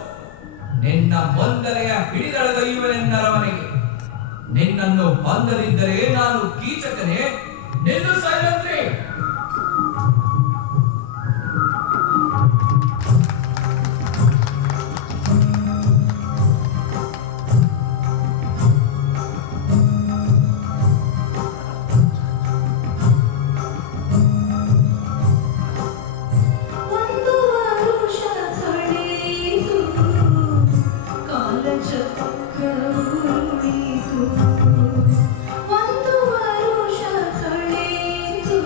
ನಿನ್ನ ಮೊಂದಲೆಯ ಹಿಡಿದಳಗೈಯುವೆನೆನ್ನರವನೆಗೆ. ನಿನ್ನನ್ನು ಬಂದದಿದ್ದರೆ ನಾನು ಕೀಚಕನೇ. ನಿಲ್ಲು ಸೈರಂದ್ರಿ. ಒಂದು ವರುಷ ಕಳೆಯಿತು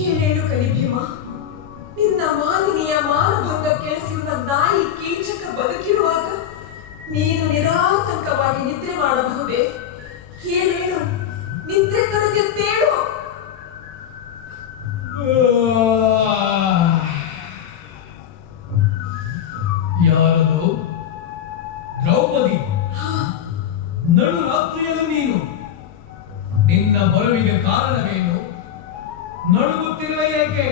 ಏನೇನು ಕಲಿಭೀಮ, ನಿನ್ನ ಮಾಲಿನಿಯ ಮಾನಭಂಗ ಕೇಳಿಸಿರುವ ನಾಯಿ ಕೀಚಕ ಬದುಕಿರುವಾಗ ನೀನು ನಿರಾತಂಕವಾಗಿ ನಿದ್ರೆ ಮಾಡಬಹುದೇ? ಏನೇನು ನಿದ್ರೆ ಕರೆದೆತ್ತೇಳು. ಯಾರದು? ದ್ರೌಪದಿ. ನಡು ರಾತ್ರಿಯಲ್ಲಿ ನೀನು. ನಿನ್ನ ಬರುವಿಗೆ ಕಾರಣವೇನು? ನಡುಗುತ್ತಿರುವ ಏಕೆ?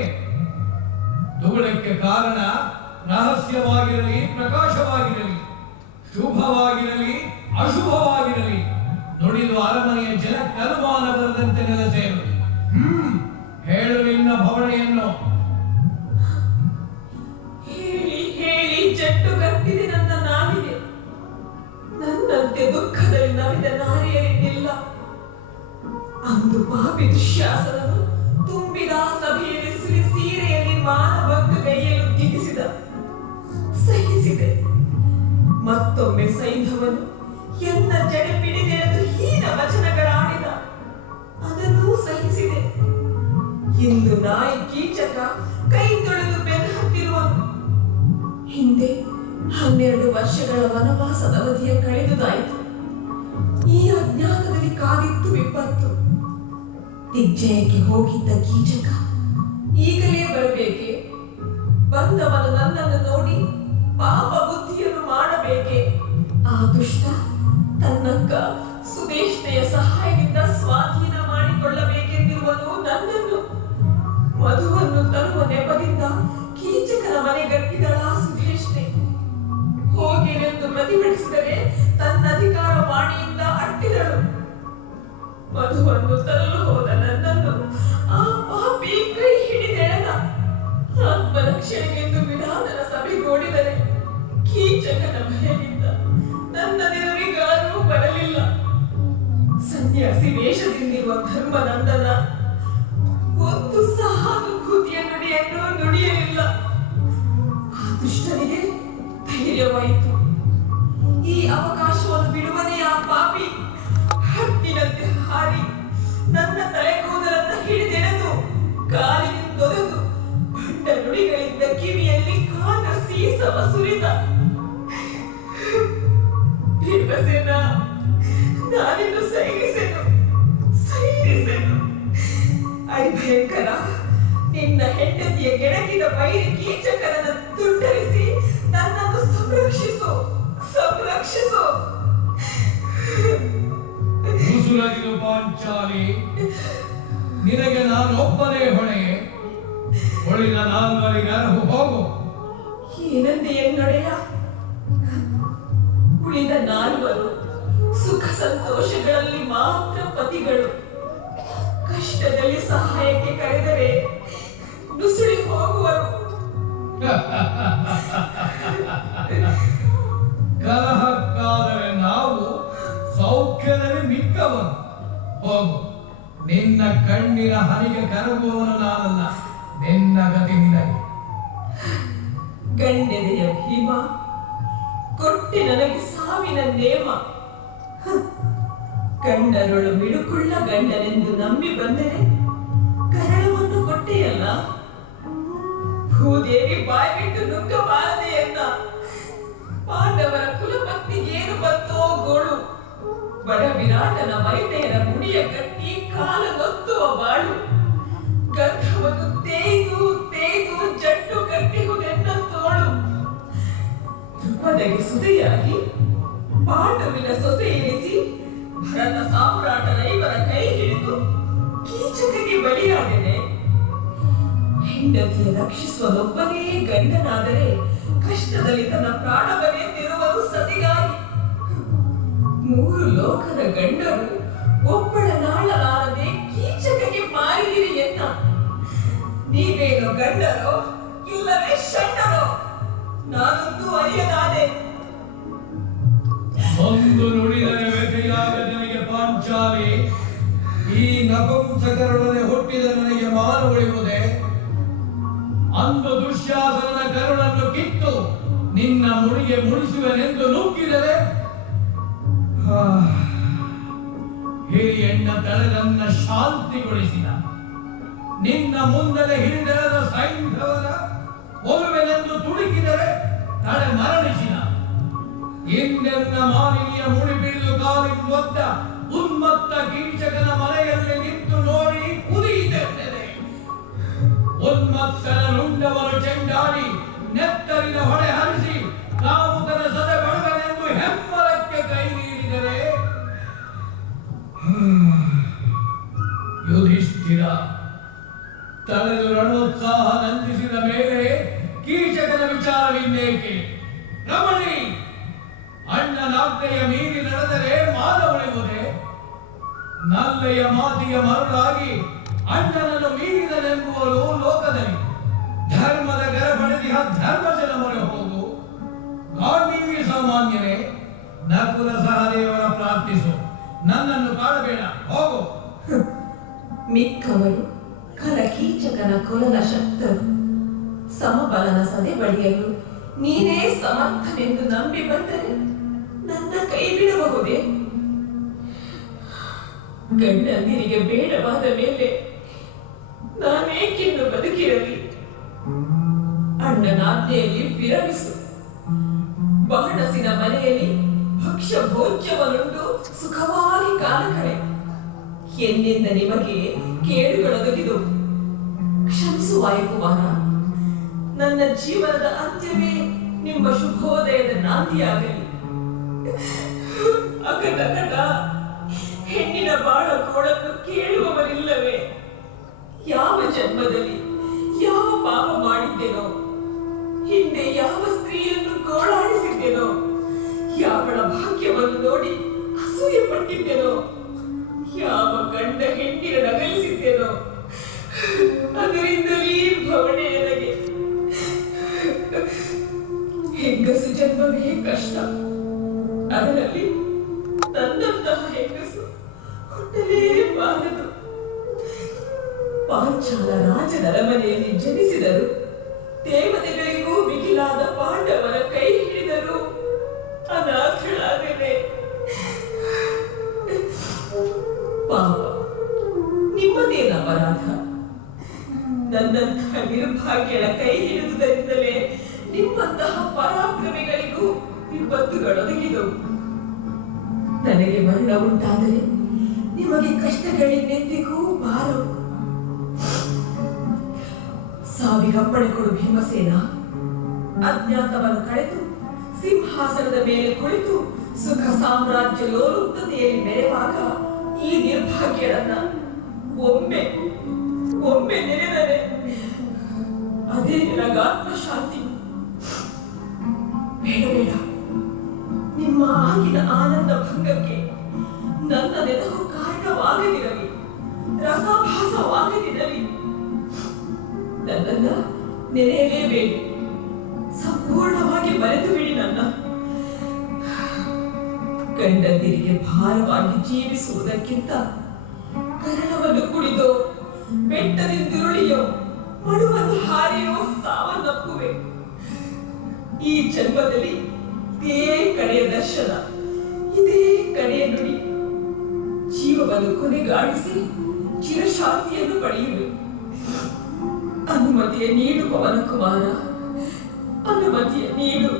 ದುಗುಡಕ್ಕೆ ಕಾರಣ ರಹಸ್ಯವಾಗಿರಲಿ, ಪ್ರಕಾಶವಾಗಿರಲಿ, ಶುಭವಾಗಿರಲಿ, ಅಶುಭವಾಗಿರಲಿ, ನುಡಿದು ಅರಮನೆಯ ಜನಕ್ಕೆ ಅನುಮಾನ ಬರದಂತೆ ನೆಲೆಸೇರು. ಹೇಳು ನಿನ್ನ ಭವಣೆಯನ್ನು. ಹೇಳಿ ಹೇಳಿ ಜಟ್ಟು ಕಟ್ಟಿದೆ ನನ್ನ ನಾಲಿಗೆ. ನನ್ನಂತೆ ದುಃಖದಲ್ಲಿ ನವಿದ ನಾರಿಯರಿಲ್ಲ. ಅಂದು ಪಾಪಿ ದುಶ್ಯಾಸನನು ತುಂಬಿದ ಸಭೆಯಲ್ಲಿ ಸೀರೆಯಲ್ಲಿ ಮಾನಭಂಗ ಕೈಯಲು ದಿಗಿಸಿದ. ಸಹಿಸಿದೆ. ಮತ್ತೊಮ್ಮೆ ಸೈಂಧವನು ಎನ್ನ ಜಡೆ ಪಿಡಿದೆಳೆದು ಹೀನ ವಚನಗಳಾಡಿದ. ಅದನ್ನೂ ಸಹಿಸಿದೆ. ಇಂದು ನಾಯಿ ಕೀಚಕ ಕೈ ತೊಳೆದು ಬೆನ್ನು ಹತ್ತಿರುವನು. ಹಿಂದೆ 12 ವರ್ಷಗಳ ವನವಾಸದ ಅವಧಿಯ ಕಳೆದುದಾಯಿತು. ಈ ಅಜ್ಞಾನದಲ್ಲಿ ಕಾದಿತ್ತು ವಿಪತ್ತು. ದಿಗ್ಜಯಕ್ಕೆ ಹೋಗಿದ್ದ ಕೀಚಕ ಈಗಲೇ ಬರಬೇಕೆ? ಬಂದವನು ನನ್ನನ್ನು ನೋಡಿ ಪಾಪ ಬುದ್ಧಿಯನ್ನು ಮಾಡಬೇಕೆ? ಆ ದುಷ್ಟ ತನ್ನಕ್ಕ ಸುದೇಶ್ನೆಯ ಸಹಾಯದಿಂದ ಸ್ವಾಧೀನ ಮಾಡಿಕೊಳ್ಳಬೇಕೆಂದಿರುವನು ನನ್ನನ್ನು. ಮಧುವನ್ನು ತರುವ ನೆಪದಿಂದ ಕೀಚಕನ ಮನೆಗಟ್ಟಿದಳ ಸುದೇಶ್ನೆ. ಹೋಗೇನೆಂದು ಪ್ರತಿಭಟಿಸಿದರೆ ತನ್ನ ಅಧಿಕಾರ ವಾಣಿಯಿಂದ ಅಟ್ಟಿದಳು. ಮಧುವನ್ನು ತರಲು ಹೋದ ನನ್ನನ್ನು ಆ ಪಾಪಿ ಕೈ ಹಿಡಿದೆಳೆದ. ಆತ್ಮರಕ್ಷಣೆಗೆಂದು ವಿಧಾನದ ಸಭೆಗೂಡಿದರೆ ಕೀಚಕನ ಭಯದಿಂದ ನನ್ನ ನೆರವಿಗಾರೂ ಬರಲಿಲ್ಲ. ಸನ್ಯಾಸಿ ವೇಷದಿಂದಿರುವ ಧರ್ಮನಂದನ ಒಂದು ಸಹಾನುಭೂತಿಯ ನುಡಿಯನ್ನು ನುಡಿಯಲಿಲ್ಲ. ಆ ದುಷ್ಟನಿಗೆ ಧೈರ್ಯವಾಯಿತು. ಈ ಅವಕಾಶವನ್ನು ಬಿಡುವನೇ ಆ ಪಾಪಿ ಹತ್ತಿನಂತೆ ಹಾರಿ ನನ್ನ ತಲೆಗೂದಲನ್ನು ಹಿಡಿದೆಳೆದು ಕಾಲಿನಿಂದೊರೆದು ಬಂಡ ನುಡಿಗಳಿಂದ ಕಿವಿಯಲ್ಲಿ ಕಾದ ಸೀಸವ ಸುರಿದ. ಭೀಮಸೇನ, ನಾನಿನ್ನು ಸೈರಿಸೆನು. ಐ ಭಯಂಕರ, ನಿನ್ನ ಹೆಂಡತಿಯ ಕೆಣಕಿದ ಬೈರಿ ಕೀಚಕನನ್ನು ತುಂಡರಿಸಿ ನನ್ನನ್ನು ಸಂರಕ್ಷಿಸು. ಮುಸುಳಗಿರು ಪಾಂಚಾಲಿ, ನಿನಗೆ ನಾನೊಬ್ಬನೇ ಹೊಣೆ. ಹೊಳಿನ ನಾಲ್ವರಿಗೆ ಅರಹು ಹೋಗು. ಏನಂದೆ ಎನ್ನೊಡೆಯ? ಉಳಿದ 4 ಸುಖ ಸಂತೋಷಗಳಲ್ಲಿ ಮಾತ್ರ ಪತಿಗಳು. ಕಷ್ಟದಲ್ಲಿ ಸಹಾಯಕ್ಕೆ ಕರೆದರೆ ನುಸುಳಿ ಹೋಗುವರು. ಕಲಹಕ್ಕಾದರೆ ನಾವು ಸೌಖ್ಯದಲ್ಲಿ ಮಿಕ್ಕವರು. ಹೋಗು, ನಿನ್ನ ಕಣ್ಣಿನ ಹನಿಗೆ ಕರಗುವವನು ನಾನಲ್ಲ. ನಿನ್ನ ಗತಿ ನಿನಗೆ. ಗಂಡೆದೆಯ ಭೀಮ ಕೊಟ್ಟಿ ನನಗೆ ಸಾವಿನ ನೇಮ. ಗಂಡರೊಳು ಮಿಡುಕುಳ್ಳ ಗಂಡನೆಂದು ನಂಬಿ ಬಂದರೆ ಕರಳವನ್ನು ಕೊಟ್ಟೆಯಲ್ಲ. ಭೂದೇವಿ ಬಾಯ್ಬಿಟ್ಟು ನುಗ್ಗಬಾರದೆಯನ್ನ. ಪಾಂಡವರ ಕುಲಪತ್ನಿಗೇನು ಬಂತೋ ಗೋಳು. ಬಡ ವಿರಾಟನ ವೈದ್ಯರ ಮುಡಿಯ ಕಟ್ಟಿ ಕಾಲಗೊತ್ತುವ ಬಾಳು. ಗರ್ಭವನ್ನು ತೇಯ್ದು ಜಟ್ಟು ಕಟ್ಟಿಹುದೆನ್ನ ತೋಳು. ಧ್ರುಪದಗೆ ಸುದೆಯಾಗಿ ಪಾಂಡವಿನ ಸೊಸೆ ಇರಿಸಿ ಭರತ ಸಾಮ್ರಾಟರ ಇವರ ಕೈ ಹಿಡಿದು ಕೀಚಕಗೆ ಬಲಿಯಾದೆನೆ. ಹೆಂಡತಿಯ ರಕ್ಷಿಸುವನೊಬ್ಬನೇ ಗಂಡನಾದರೆ ಕಷ್ಟದಲ್ಲಿ ತನ್ನ ಪ್ರಾಣವನ್ನೇ ತಿರುವುದು ಸತಿಗಾಗಿ. 3 ಲೋಕದ ಗಂಡರು ಒಬ್ಬಳ ನಾಳಲಾರದೆ ಕೀಚಕಗೆ ಮಾರಿದಿರಿ ಎನ್ನ. ನೀವೇನು ಗಂಡರೋ ಇಲ್ಲವೇ ಷಂಡರೋ? ನಾನೊಂದು ಅರಿಯದಾದೆ. ಒಂದು ಎಂದು ನುಡಿದರೆ ವ್ಯಥೆಯಾಗದನಿಗೆ ಪಾಂಚಾಲಿ, ಈ ನಪುಂಸಕರೊಡನೆ ಹುಟ್ಟಿದ ನನಗೆ ಮಾನ ಉಳಿಯುವುದೇ? ಅಂದು ದುಶ್ಯಾಸನನ ಕರುಣನ್ನು ಕಿತ್ತು ನಿನ್ನ ಮುಡಿಗೆ ಮುಡಿಸುವೆನೆಂದು ನುಗ್ಗಿದರೆ ಹಿರಿಯಣ್ಣ ತಳೆದನ್ನ ಶಾಂತಿಗೊಳಿಸಿದ. ನಿನ್ನ ಮುಂದಲೆ ಹಿಡಿದೆಳೆದ ಸೈಂಧವರ ಒಲುವೆನೆಂದು ತುಡುಕಿದರೆ ತಡೆ ಮರಣಿಸಿದ. ಇನ್ನೆನ್ನ ಮಾಲಿನ್ಯ ಮುಡಿ ಬಿಡಿದು ಕಾಲಿಂದೊದ್ದ ಉನ್ಮತ್ತ ಕೀಚಕನ ಮನೆಯಲ್ಲಿ ನಿಂತು ನೋಡಿ ಕುದಿಯಿತೆಂದರೆ ಉನ್ಮತ್ತನ ರುಂಡವರು ಚೆಂಡಾಡಿ ನೆತ್ತರಿನ ಹೊಳೆ ಹರಿಸಿ ಕಾಮುಕನ ಸದೆ ಬಡವನೆಂದು ಹೆಮ್ಮರಕ್ಕೆ ಕೈ ನೀಡಿದರೆ ಯುಧಿಷ್ಠಿರ ತಳೆದು ರಣೋತ್ಸಾಹ ನಂದಿಸಿದ ಮೇಲೆ ಕೀಚಕನ ವಿಚಾರವಿನ್ನೇಕೆ? ರಮಣಿ, ಅಣ್ಣನಾಜ್ಞೆಯ ಮೀರಿ ನಡೆದರೆ ಮಾನ ಉಳಿಯುವುದೇ? ನಲ್ಲೆಯ ಮಾತಿಯ ಮರುಳಾಗಿ ಅಣ್ಣನನ್ನು ಮೀರಿದನೆಂಬುವರು ಲೋಕದಲ್ಲಿ. ಧರ್ಮದ ಗರಬಡಿದಿಹ ಧರ್ಮಜನ ಮೊರೆ ಹೋಗು. ಗಾಂಧೀವಿ ಸಾಮಾನ್ಯನೇ, ನಕುಲ ಸಹದೇವರ ಪ್ರಾರ್ಥಿಸು, ನನ್ನನ್ನು ಕಾಡಬೇಡ, ಹೋಗು. ಮಿಕ್ಕವರು ಕರಕೀಚಕನ ಕೊಲನ ಶಕ್ತರು. ಸಮಬಲನ ಸದೆ ಬಡಿಯಲು ನೀನೇ ಸಮರ್ಥನೆಂದು ನಂಬಿ ಬಂದರೆ ನನ್ನ ಕೈ ಬಿಡಬಹುದೇ? ಗಂಡಂದಿರಿಗೆ ಬೇಡವಾದ ಮೇಲೆ ನಾನೇಕಿನ್ನು ಬದುಕಿರಲಿ? ಅಣ್ಣನಾಜ್ಞೆಯಲ್ಲಿ ವಿರಮಿಸು. ಬಹಣಸಿನ ಮನೆಯಲ್ಲಿ ಭಕ್ಷ್ಯ ಭೋಜ್ಯವನ್ನುಂಡು ಸುಖವಾಗಿ ಕಾಲ ಕಳೆ. ಎಂದೆಂದ ನಿಮಗೆ ಕೇಡುಗಳೊದಗಿದು ಕ್ಷಮಿಸು ವಾಯುಕುಮಾರ. ನನ್ನ ಜೀವನದ ಅಂತ್ಯವೇ ನಿಮ್ಮ ಶುಭೋದಯದ ನಾಂದಿಯಾಗಲಿ. ಅಕಟಕಟ ಹೆಣ್ಣಿನ ಬಾಳ ಕೋಡನ್ನು ಕೇಳುವವರಿಲ್ಲವೇ? ಯಾವ ಜನ್ಮದಲ್ಲಿ ಯಾವ ಪಾಪ ಮಾಡಿದ್ದೇನೋ? ಹಿಂದೆ ಯಾವ ಸ್ತ್ರೀಯನ್ನು ಗೋಳಾಡಿಸಿದ್ದೇನೋ? ಯಾವಳ ಭಾಗ್ಯವನ್ನು ನೋಡಿ ಅಸೂಯೆ ಪಟ್ಟಿದ್ದೇನೋ? ಯಾವ ಗಂಡ ಹೆಣ್ಣಿನ ನಗಲಿಸಿದ್ದೇನೋ? ಅದರಿಂದಲೇ ಭವಣೆ ನನಗೆ. ಹೆಂಗಸು ಜನ್ಮವೇ ಕಷ್ಟ. ಅದರಲ್ಲಿ ನನ್ನಂತಹ ಹೆಂಗಸು ಹುಟ್ಟಲೇಬಾರದು. ಪಾಂಚಾಲ ರಾಜನ ಅರಮನೆಯಲ್ಲಿ ಜನಿಸಿದರು. ದೇವತೆಗಳಿಗೂ ಮಿಗಿಲಾದ ಪಾಂಡವರ ಕೈ ಹಿಡಿದರು. ಅನಾಥಳಾಗದೆ ಪಾಪ, ನಿಮ್ಮದೇನ ಅಪರಾಧ? ನನ್ನಂತಹ ನಿರ್ಭಾಗ್ಯಳ ಕೈ ಹಿಡಿದುದರಿಂದಲೇ ನಿಮ್ಮಂತಹ ಪರಾಕ್ರಮಿಗಳಿಗೂ ವಿಪತ್ತುಗಳೊದಗಿದವು. ನನಗೆ ಮರಣ ಉಂಟಾದರೆ ನಿಮಗೆ ಕಷ್ಟಗಳಿಂದೆಂದಿಗೂ ಬಾರವು. ಸಾವಿಗಪ್ಪಣೆ ಕೊಡು ಭೀಮಸೇನ. ಅಜ್ಞಾತವನ್ನು ಕಳೆದು ಸಿಂಹಾಸನದ ಮೇಲೆ ಕುಳಿತು ಸುಖ ಸಾಮ್ರಾಜ್ಯ ಲೋಲುಪ್ತತೆಯಲ್ಲಿ ಮೆರೆವಾಗ ಈ ನಿರ್ಭಾಗ್ಯರನ್ನ ಒಮ್ಮೆ ನೆನೆದರೆ ಅದೇ ನಿನಗಾತ್ಮಶಾಂತಿ. ಬೇಡ ಬೇಡ, ನಿಮ್ಮ ಆಗಿನ ಆನಂದ ಭಂಗಕ್ಕೆ ನನ್ನ ನೆನಪು ಕಾರಣವಾಗದಿರಲಿ, ರಸಾಭಾಸವಾಗದಿರಲಿ. ನನ್ನನ್ನ ನೆನೆಯಲೇಬೇಡಿ, ಸಂಪೂರ್ಣವಾಗಿ ಮರೆತು ಬಿಡಿ. ನನ್ನ ಗಂಡಂದಿರಿಗೆ ಭಾರವಾಗಿ ಜೀವಿಸುವುದಕ್ಕಿಂತ ಕರಣವನ್ನು ಕುಡಿದೋ ಬೆಟ್ಟದಿಂದುರುಳಿಯೋ ಮಡುವನ್ನು ಹಾರಿಯೋ ಸಾವನ್ನಪ್ಪುವೆ. ಈ ಜನ್ಮದಲ್ಲಿ ಇದೇ ಕಡೆಯ ದರ್ಶನ, ಇದೇ ಕಡೆಯ ನುಡಿ. ಜೀವವನ್ನು ಕೊನೆಗಾಣಿಸಿ ಚಿರಶಾಂತಿಯನ್ನು ಪಡೆಯುವೆ. ಅನುಮತಿಯ ನೀಡು ಪವನ ಕುಮಾರ, ಅನುಮತಿಯ ನೀಡು.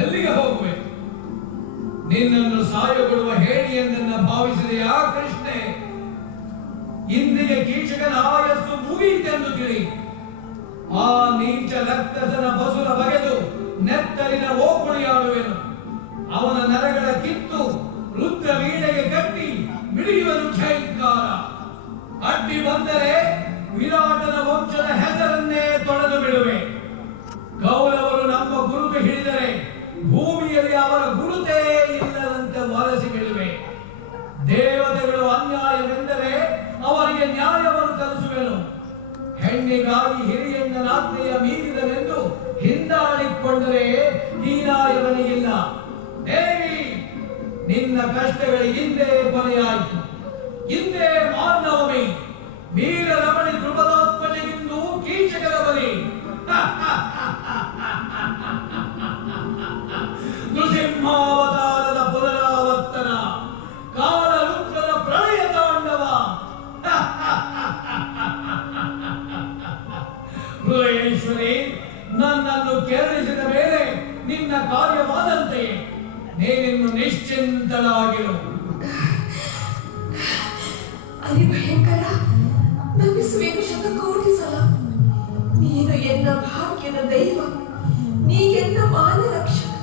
ಎಲ್ಲಿಗೆ ಹೋಗುವೆ? ನಿನ್ನನ್ನು ಸಾಯಗೊಡುವ ಹೇಡಿಯೆಂದನ್ನ ಭಾವಿಸಿದೆಯಾ ಕೃಷ್ಣೆ? ಇಂದಿಗೆ ಕೀಚಕನ ಆಯಸ್ಸು ಮುಗಿಯಿತೆಂದು ತಿಳಿ. ಆ ನೀಚ ರಕ್ತಸನ ಬಸುರ ಬಗೆದು ನೆತ್ತರಿನ ಓಕುಣಿಯಾಡುವೆನು. ಅವನ ನರಗಳ ಕಿತ್ತು ರುದ್ರ ವೀಣೆಗೆ ಕಟ್ಟಿ ಮಿಡಿಯುವನು ಝೈಂಕಾರ. ಅಡ್ಡಿ ಬಂದರೆ ವಿರಾಟನ ವಂಶದ ಹೆಸರನ್ನೇ ತೊಳೆದು ಬಿಡುವೆ. ಕೌರವರು ನಮ್ಮ ಗುರುತು ಹಿಡಿದರೆ ಭೂಮಿಯಲ್ಲಿ ಅವರ ಗುರುತೇ ಇಲ್ಲದಂತೆ ಅವನಿಗೆ ನ್ಯಾಯವನ್ನು ಕಲಿಸುವೆನು. ಹೆಣ್ಣಿಗಾಗಿ ಹಿರಿಯಣ್ಣನಾಜ್ಞೆಯ ಮೀರಿದನೆಂದು ಹಿಂದಾಡಿಕೊಂಡರೆ ಈ ನ್ಯಾಯವನಿಗಿಲ್ಲ. ದೇವಿ, ನಿನ್ನ ಕಷ್ಟಗಳಿಗೆ ಹಿಂದೆ ಕೊನೆಯಾಯಿತು. ಹಿಂದೆ ಮಾನವಮಿ, ವೀರ ರಮಣಿ ಧ್ರುಪದಾತ್ಮಜೆಗಿಂದು ಕೀಚಕರ ಬಲಿ. ನೃಸಿಂಹಾವತಾರದ ಪುನರಾವರ್ತನ, ಕಾಲರುದ್ರನ ಪ್ರಳಯ ತಾಂಡವ. ಹೃದಯೇಶ್ವರಿ, ನನ್ನನ್ನು ಕೆರಳಿಸಿದ ಮೇಲೆ ನಿನ್ನ ಕಾರ್ಯವಾದಂತೆಯೇ. ನೀನಿನ್ನು ನಿಶ್ಚಿಂತಳಾಗಿರು. ಭಯಂಕರ ನಮಿಸುವೆನು ಶತಕೋಟಿ ಸಲ. ನೀನು ಎನ್ನ ಭಾಗ್ಯದ ದೈವ, ನೀ ಎನ್ನ ಮಾನರಕ್ಷಕ,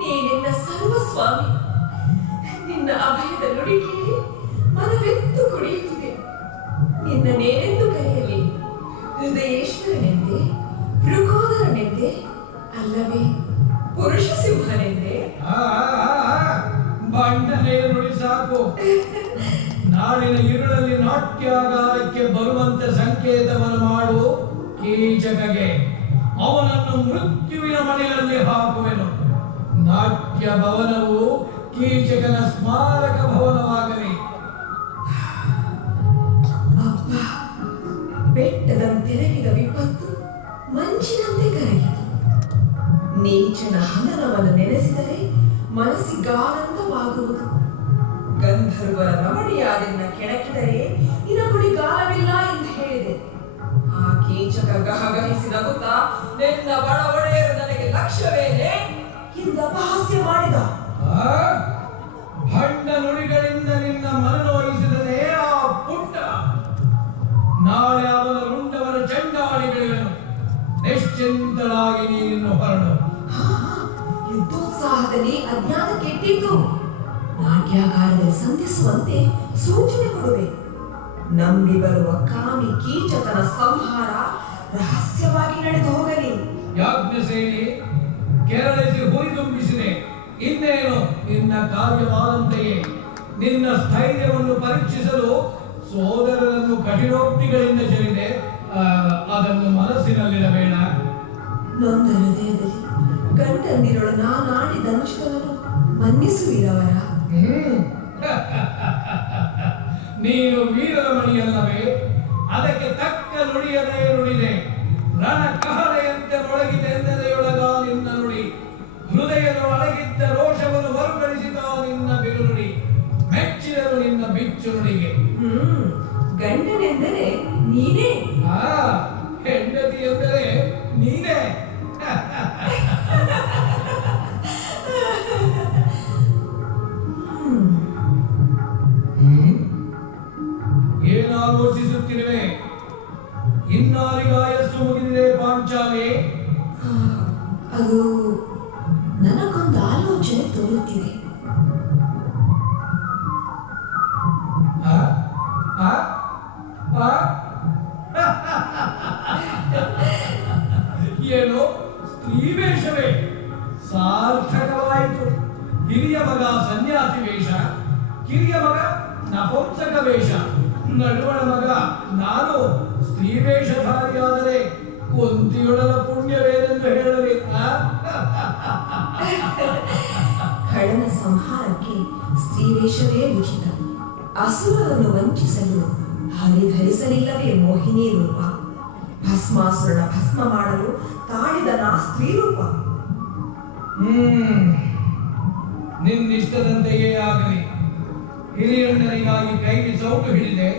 ನೀನೆನ್ನ ಸರ್ವಸ್ವಾಮಿ. ನಿನ್ನ ಅಭಯದ ನುಡಿ ಕೇಳಿ ಮನವೆತ್ತು ಕುಡಿಯುತ್ತಿದೆ. ನಿನ್ನನೇನೆಂದು ಕರೆಯಲಿ? ಹೃದಯೇಶ್ವರನೆಂದೇ, ಮೃಗೋದರನೆಂದೇ, ಅಲ್ಲವೇ ಪುರುಷ ಸಿಂಹನೆಂದೇ? ಬಣ್ಣನೆ ನುಡಿ ಸಾಕು. ನಾಳಿನ ഇരുಳಲ್ಲಿ ನಾಟ್ಯಾಗಾರಕ್ಕೆ ಬರುವಂತೆ ಸಂಕೇತವನ್ನು ಮಾಡು ಕೀಚಕಗೆ. ಅವನನ್ನು ಮೃತ್ಯುವಿನ ಮನೆಯಲ್ಲಿ ಹಾಕುವೆನು. ನಾಟ್ಯ ಭವನವು ಕೀಚಕನ ಸ್ಮಾರಕ ಭವನವಾಗಲಿ. ಅಪ್ಪ, ಬೆಟ್ಟದಂತೆರಗಿದ ವಿಪತ್ತು ಮಂಚಿನಂತೆ ಕರಗಿತು. ನೀಚನ ಹನನವನ್ನು ನೆನೆಸಿದರೆ ಮನಸ್ಸಿಗಾನಂದವಾಗುವುದು. ಗಂಧರ್ವರ ರಮಣಿಯಾದನ್ನ ಕೆಣಕಿದರೆ ನಿನಗುಳಿಗಾಲವಿಲ್ಲ ಎಂದು ಹೇಳಿದೆ. ಆ ಕೀಚಕ ಗಹಗಹಿಸಿ ನಗುತ್ತಾ, ನಿನ್ನ ಬಡ ಒಡೆಯರು ನನಗೆ ಲಕ್ಷ್ಯವೇನೆ ಎಂದು ಅಪಹಾಸ್ಯ ಮಾಡಿದ. ಭಂಡ ನುಡಿಗಳಿಂದ ನಿನ್ನ ಮನನೋಯಿಸಿದನೇ ಆ ಪುಟ್ಟ. ನಾಳೆ ಅವನ ರುಂಡವರ ಚಂಡಾಳಿಗಳಿವೆನು. ನಿಶ್ಚಿಂತಳಾಗಿ ನೀನಿನ್ನು ಹೊರಡು. ಯುದ್ಧೋತ್ಸಾಹದಲ್ಲಿ ಅಜ್ಞಾನ ಕೆಟ್ಟಿತು. ನಾಟ್ಯಾಗಾರದಲ್ಲಿ ಸಂಧಿಸುವಂತೆ ಸೂಚನೆ ಕೊಡುವೆ. ನಂಬಿ ಬರುವ ಕಾಮಿ ಕೀಚಕನ ಸಂಹಾರ ರಹಸ್ಯವಾಗಿ ನಡೆದು ಹೋಗಲಿ. ಯಾಜ್ಞಸೇನಿ, ಕೆರಳಿಸಿ ಹುರಿದುಂಬಿಸಿದೆ. ಇನ್ನೇನು ನಿನ್ನ ಕಾರ್ಯವಾದಂತೆಯೇ. ನಿನ್ನ ಸ್ಥೈರ್ಯವನ್ನು ಪರೀಕ್ಷಿಸಲು ಸೋದರರನ್ನು ಕಠಿಣೋಕ್ತಿಗಳಿಂದ ಚೆಲ್ಲಿದೆ. ಅದನ್ನು ಮನಸ್ಸಿನಲ್ಲಿಡಬೇಡ. ನೊಂದ ಹೃದಯದಲ್ಲಿ ಗಂಡಂದಿರೊಳ ನಾನಾಡಿದಂಚಿದವನು ಮನ್ನಿಸುವಿರವರ. ನೀನು ವೀರರ ಮಣಿಯಲ್ಲವೇ? ಅದಕ್ಕೆ ತಕ್ಕ ನುಡಿಯದೇ ನುಡಿದೆ. ರಣ ಕಹಳೆಯಂತೆ ಮೊಳಗಿದೆಂದೆದೆಯೊಳಗ ನಿನ್ನ ನುಡಿ. ಹೃದಯದೊಳಗಿದ್ದ ರೋಷವನ್ನು ಮರುಕಳಿಸಿದ ನಿನ್ನ ಬಿರುನುಡಿ. ಮೆಚ್ಚಿದರು ನಿನ್ನ ಬಿಚ್ಚು ನುಡಿಗೆ. ಗಂಡನೆಂದರೆ ನೀನೇ, ಹೆಂಡತಿ ಎಂದರೆ ನೀನೇ. ಏನಾಲೋಚಿಸುತ್ತಿರುವೆ? ಇನ್ನಾರಿಗಾಯಸ್ಸು ಮುಗಿದಿದೆ ಪಾಂಚಾಲೆ? ಅದು ನನಗೊಂದು ಆಲೋಚನೆ ತೋರುತ್ತಿದೆ. ಏನೋ ಸ್ತ್ರೀ ವೇಷವೇ? ಸಾರ್ಥಕವಾಯಿತು. ಹಿರಿಯ ಮಗ ಸನ್ಯಾಸಿ ವೇಷ, ಕಿರಿಯ ಮಗ ನಪುಂಸಕ ವೇಷ, ನಡುವಣ ಮಗ ನಾನು ಸ್ತ್ರೀ ವೇಷಧಾರಿಯಾದರೆ ಕುಂತಿಯೊಡಲ ಪುಣ್ಯವೇನೆಂದು ಹೇಳಲಿ. ಖಳನ ಸಂಹಾರಕ್ಕೆ ಸ್ತ್ರೀ ವೇಷವೇ ಉಚಿತ. ಅಸುರರನ್ನು ವಂಚಿಸಲು ಹರಿಧರಿಸಲಿಲ್ಲವೇ ಮೋಹಿನಿ ರೂಪ. ಭಸ್ಮಾಸುರನ ಭಸ್ಮ ಮಾಡಲು ತಾಳಿದ ನಾ ಸ್ತ್ರೀ ರೂಪ. ನಿನ್ನಿಷ್ಟದಂತೆಯೇ ಆಗಲಿ. ಹಿರಿಯಣ್ಣನಿಗಾಗಿ ಕೈಗೆ ಸೌಟು ಹಿಡಿದೆ,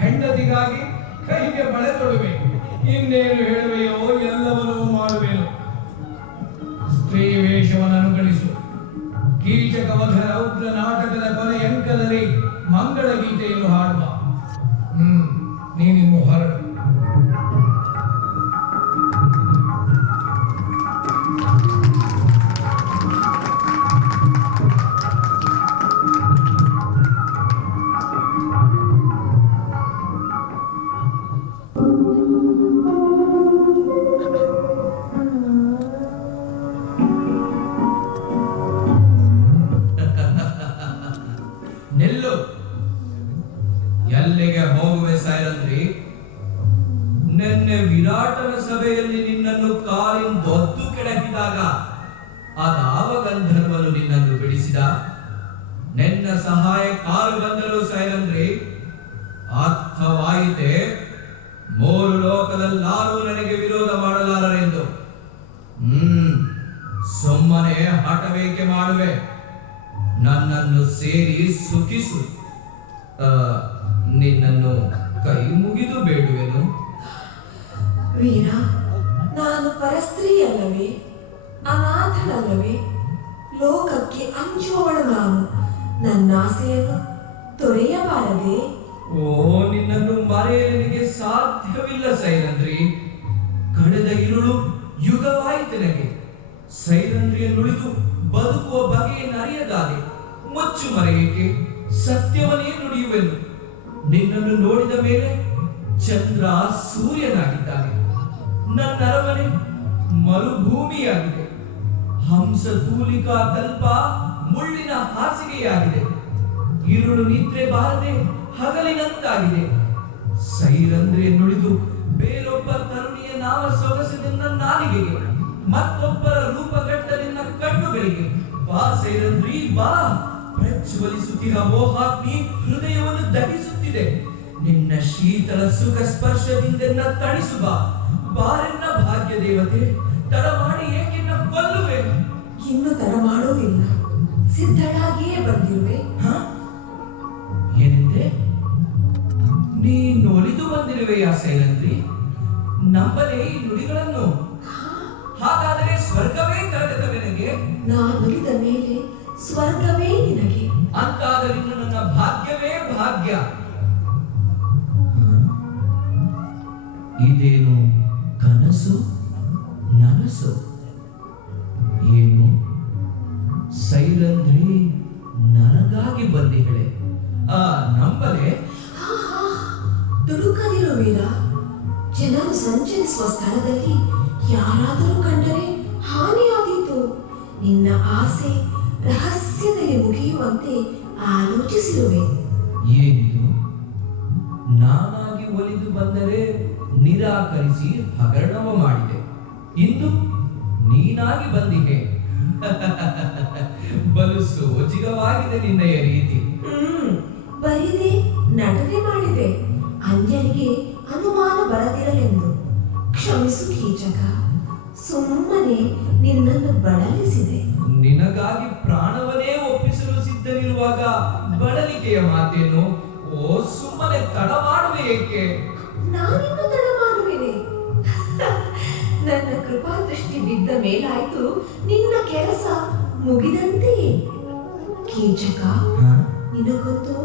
ಹೆಂಡತಿಗಾಗಿ ಕೈಗೆ ಬಳೆ ತೊಡುವೆ. ಇನ್ನೇನು ಹೇಳುವೆಯೋ ಎಲ್ಲವನ್ನೂ ಮಾಡುವೆನು. ಸ್ತ್ರೀ ವೇಷವನ್ನು ಅನುಗಳಿಸು. ಕೀಚಕ ವಧ ರೌದ್ರ ನಾಟಕದ ಕೊನೆ ಅಂಕದಲ್ಲಿ ಮಂಗಳ ಗೀತೆಯನ್ನು ಹಾಡುವ. ನೀನಿನ್ನು ಹೊರಡು. ನಿಲ್ಲು. ಎಲ್ಲಿಗೆ ಹೋಗುವೆ? ನಿನ್ನ ಸಹಾಯ ಕಾಲು ಬಂದರು ಸೈರಂದ್ರಿ. ಅರ್ಥವಾಯಿತೆ, ಮೂರು ಲೋಕದಲ್ಲಾರೂ ನನಗೆ ವಿರೋಧ ಮಾಡಲಾರರೆಂದು. ಸುಮ್ಮನೆ ಹಠವೇಕೆ ಮಾಡುವೆ? ನನ್ನನ್ನು ಸೇರಿ ಸುಖಿಸು. ನಿನ್ನನ್ನು ಕೈ ಮುಗಿದು ಬೇಡುವೆನು. ವೀರ, ನಾನು ಪರಸ್ತ್ರೀ ಅಲ್ಲವೇ? ಅನಾಥಳಲ್ಲವೇ? ಲೋಕಕ್ಕೆ ಅಂಜುವವಳು ನಾನು. ನನ್ನ ಆಸೆಯನ್ನು ತೊರೆಯಬಾರದೆ? ಓ, ನಿನ್ನನ್ನು ಮರೆಯಲಿಗೆ ಸಾಧ್ಯವಿಲ್ಲ ಸೈರಂದ್ರಿ. ಕಳೆದ ഇരുಳು ಯುಗವಾಯಿತು ನನಗೆ. ಸೈರಂದ್ರಿಯನ್ನುಳಿದು ಬದುಕುವ ಬಗೆಯನ್ನು ಅರಿಯದಾದೆ. ಮುಚ್ಚು ಮರೆಯೇಕೆ? ಸತ್ಯವನ್ನೇ ನುಡಿಯುವೆನು. ನಿನ್ನನ್ನು ನೋಡಿದ ಮೇಲೆ ಚಂದ್ರ ಸೂರ್ಯನಾಗಿದ್ದಾನೆ. ನನ್ನ ಅರಮನೆ ಮರುಭೂಮಿಯಾಗಿದೆ. ಹಂಸತೂಲಿಕಾ ತಲ್ಪ ಮುಳ್ಳಿನ ಹಾಸಿಗೆಯಾಗಿದೆ. ഇരുಳು ನಿದ್ರೆ ಬಾರದೆ ಹಗಲಿನಂತಾಗಿದೆ. ಸೈರಂದ್ರಿಯನ್ನುಳಿದು ಬೇರೊಬ್ಬ ತರುಣಿಯ ನಾಮ ಸೊಗಸಿದ ನನ್ನ ನಾಲಿಗೆಗೆ, ಮತ್ತೊಬ್ಬರ ರೂಪಗಟ್ಟ ನಿನ್ನ ಕಣ್ಣುಗಳಿಗೆ. ಬಾ ಸೈರಂದ್ರಿ ಬಾ. ಪ್ರಜ್ವಲಿಸುತ್ತಿರುವ ಮೋಹಾಗ್ನಿ ಹೃದಯವನ್ನು ದಹಿಸುತ್ತಿದೆ. ನಿನ್ನ ಶೀತಲ ಸುಖ ಸ್ಪರ್ಶದಿಂದ ತಣಿಸು ಬಾ. ಬಾರೆನ್ನ ಭಾಗ್ಯ ದೇವತೆ, ತಡ ಮಾಡಿ ಏಕೆನ್ನ ಕೊಲ್ಲುವೆ? ಇನ್ನು ತಡ ಮಾಡುವುದಿಲ್ಲ, ಸಿದ್ಧಳಾಗಿಯೇ ಬಂದಿರುವೆ. ಏನೆಂದೆ? ನೀನು ಒಲಿದು ಬಂದಿರುವೆಯಾ ಸೈರಂದ್ರಿ? ನಂಬಲೇ ಈ ನುಡಿಗಳನ್ನು? ಹಾಗಾದರೆ ಸ್ವರ್ಗವೇ ಕರಗತವೆ ನನಗೆ. ನಾನುಲಿದ ಮೇಲೆ ಸ್ವರ್ಗವೇ ನಿನಗೆ. ಅಂತಾದರೆ ಇನ್ನು ನನ್ನ ಭಾಗ್ಯವೇ ಭಾಗ್ಯ. ಇದೇನು ಕನಸು ನನಸು? ಏನು ಸೈರಂದ್ರಿ ನನಗಾಗಿ ಬಂದಿಹಳೆ? ನಂಬಲೆ? ದುಡುಕದಿರು ವೀರ. ಜನರು ಸಂಚರಿಸುವ ಸ್ಥಳದಲ್ಲಿ ಯಾರಾದರೂ ಕಂಡರೆ ಹಾನಿಯಾದೀತು. ನಿನ್ನ ಆಸೆ ರಹಸ್ಯದಲ್ಲಿ ಮುಗಿಯುವಂತೆ ಆಲೋಚಿಸಿರುವೆ. ಏನಿದು? ನಾನಾಗಿ ಒಲಿದು ಬಂದರೆ ನಿರಾಕರಿಸಿ ಹಗರಣವ ಮಾಡಿದೆ. ಇಂದು ನೀನಾಗಿ ಬಂದಿಗೆ. ಬಲು ಸೋಜಿಗವಾಗಿದೆ ನಿನ್ನಯ ರೀತಿ. ಬರಿದೆ ನಟನೆ ಮಾಡಿದೆ, ಅನ್ಯರಿಗೆ ಅನುಮಾನ ಬರದಿರಲೆಂದು. ಕ್ಷಮಿಸು ಕೀಚಕ, ಸುಮ್ಮನೆ ನಿನ್ನನ್ನು ಬಳಲಿಸಿದೆ. ನಿನಗಾಗಿ ಪ್ರಾಣವನ್ನೇ ಒಪ್ಪಿಸಲು ಸಿದ್ಧನಿರುವಾಗ ಬಳಲಿಕೆಯ ಮಾತೇನು? ಓ, ಸುಮ್ಮನೆ ತಡ ಮಾಡುವೆ ಏಕೆ? ನಾನಿನ್ನು ತಡ ಮಾಡುವೆನೆ? ನನ್ನ ಕೃಪಾ ದೃಷ್ಟಿ ಬಿದ್ದ ಮೇಲಾಯ್ತು ನಿನ್ನ ಕೆಲಸ ಮುಗಿದಂತೆಯೇ. ಕೀಚಕ, ನಿನಗೊಂದು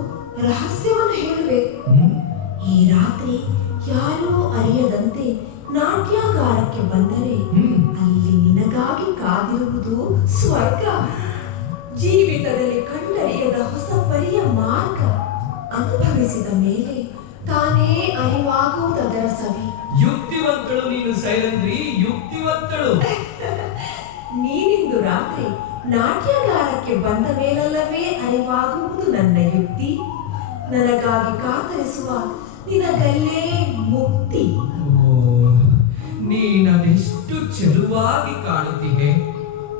ರಹಸ್ಯವನ್ನು ಹೇಳುವೆ. ಈ ರಾತ್ರಿ ಯಾರೂ ಅರಿಯದಂತೆ ನಾಟ್ಯಾಗಾರಕ್ಕೆ ಬಂದರೆ ಅಲ್ಲಿ ನಿನಗಾಗಿ ಕಾದಿರುವುದು ಸ್ವರ್ಗ. ಜೀವಿತದಲ್ಲಿ ಕಂಡರಿಯದ ಹೊಸ ಪರಿಯ ಮಾರ್ಗ. ಅನುಭವಿಸಿದ ಮೇಲೆ ತಾನೇ ಅರಿವಾಗುವುದರ ಸವಿ. ಯುಕ್ತಿವಂತಳು ನೀನು ಸೈರಂದ್ರಿ, ಯುಕ್ತಿವಂತಳು. ನೀನಿಂದು ರಾತ್ರಿ ನಾಟ್ಯಗಾರಕ್ಕೆ ಬಂದ ಮೇಲಲ್ಲವೇ ಅರಿವಾಗುವುದು ನನ್ನ ಯುಕ್ತಿ. ನನಗಾಗಿ ಕಾತರಿಸುವ ನಿನಗಲ್ಲೇ ಮುಕ್ತಿ. ನೀನದೆಷ್ಟು ಚೆಲುವಾಗಿ ಕಾಣುತ್ತಿದೆ.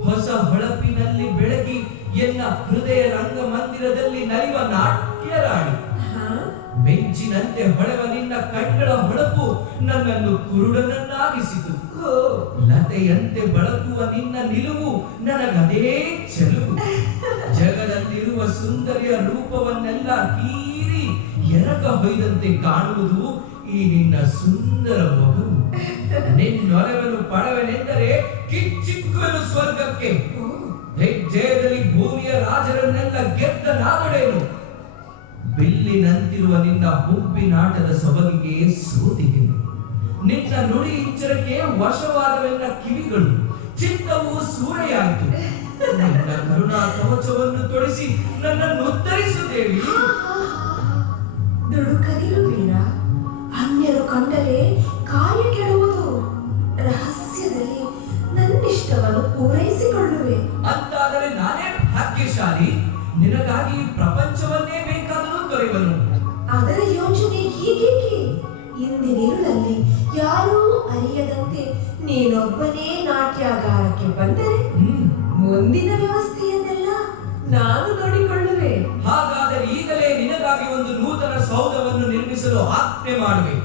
ಹೊಸ ಹೊಳಪಿನಲ್ಲಿ ಬೆಳಗಿ ಎನ್ನ ಹೃದಯ ರಂಗಮಂದಿರದಲ್ಲಿ ನಲಿವ ನಾಟ್ಯ ರಾಣಿ. ಮೆಂಚಿನಂತೆ ಹೊಳೆವ ನಿನ್ನ ಕಣ್ಗಳ ಹೊಳಪು ನನ್ನನ್ನು ಕುರುಡನನ್ನಾಗಿಸಿತು. ಲತೆಯಂತೆ ಬಳಕುವ ನಿನ್ನ ನಿಲುವು ನನಗದೇ ಚೆಲುವು. ಜಗದಲ್ಲಿರುವ ಸುಂದರಿಯ ರೂಪವನ್ನೆಲ್ಲ ಹೀರಿ ಎರಕ ಹೊಯ್ದಂತೆ ಕಾಣುವುದು ಈ ನಿನ್ನ ಸುಂದರ ಮೊಗವು. ನಿನ್ನೊಲವನ್ನು ಪಡವೆನೆಂದರೆ ಕಿಚ್ಚಿಕ್ಕುವೆನು ಸ್ವರ್ಗಕ್ಕೆ. ಹೆಜ್ಜೆಯಲ್ಲಿ ಭೂಮಿಯ ರಾಜರನ್ನೆಲ್ಲ ಗೆದ್ದ ನಾದೊಡೇನು. ಬಿಲ್ಲಿನಂತಿರುವ ನಿನ್ನ ಹುಬ್ಬಿನಾಟದ ಸೊಬಗಿಗೆ ಸೋತಿಗೆನು. ನಿನ್ನ ನುಡಿ ಇಂಚರಕ್ಕೆ ವಶವಾದವೆನ್ನ ಕಿವಿಗಳು. ಚಿತ್ತವು ಸೂರೆಯಾಯಿತು. ನಿನ್ನ ಕರುಣಾ ಕವಚವನ್ನು ತೊಡಿಸಿ ನನ್ನನ್ನು ಉತ್ತರಿಸು ದೇವಿ. ದುಡುಕದಿರು ವೀರ. ಅನ್ಯರು ಕಂಡರೆ ಕಾರ್ಯ ಕೆಡುವುದು. ರಹಸ್ಯದಲ್ಲಿ ನನ್ನಿಷ್ಟವನ್ನು ಪೂರೈಸಿಕೊಳ್ಳುವೆ. ಅಂತಾದರೆ ನಾನೇ ಭಾಗ್ಯಶಾಲಿ. ನಿನಗಾಗಿ ಪ್ರಪಂಚವನ್ನೇ ಬೇಕಾದರೂ ತೊರೆಯುವನು. ಅದರ ಯೋಚನೆ ಹೀಗೇಕೆ? ಇಂದಿನಿರುಳಲ್ಲಿ ಯಾರೂ ಅರಿಯದಂತೆ ನೀನೊಬ್ಬನೇ ನಾಟ್ಯಾಗಾರಕ್ಕೆ ಬಂದರೆ ಮುಂದಿನ ವ್ಯವಸ್ಥೆಯನ್ನೆಲ್ಲ ನಾನು ನೋಡಿಕೊಳ್ಳುವೆ. ಹಾ, ಧರಿಸಲು ಆಜ್ಞೆ ಮಾಡುವೆ.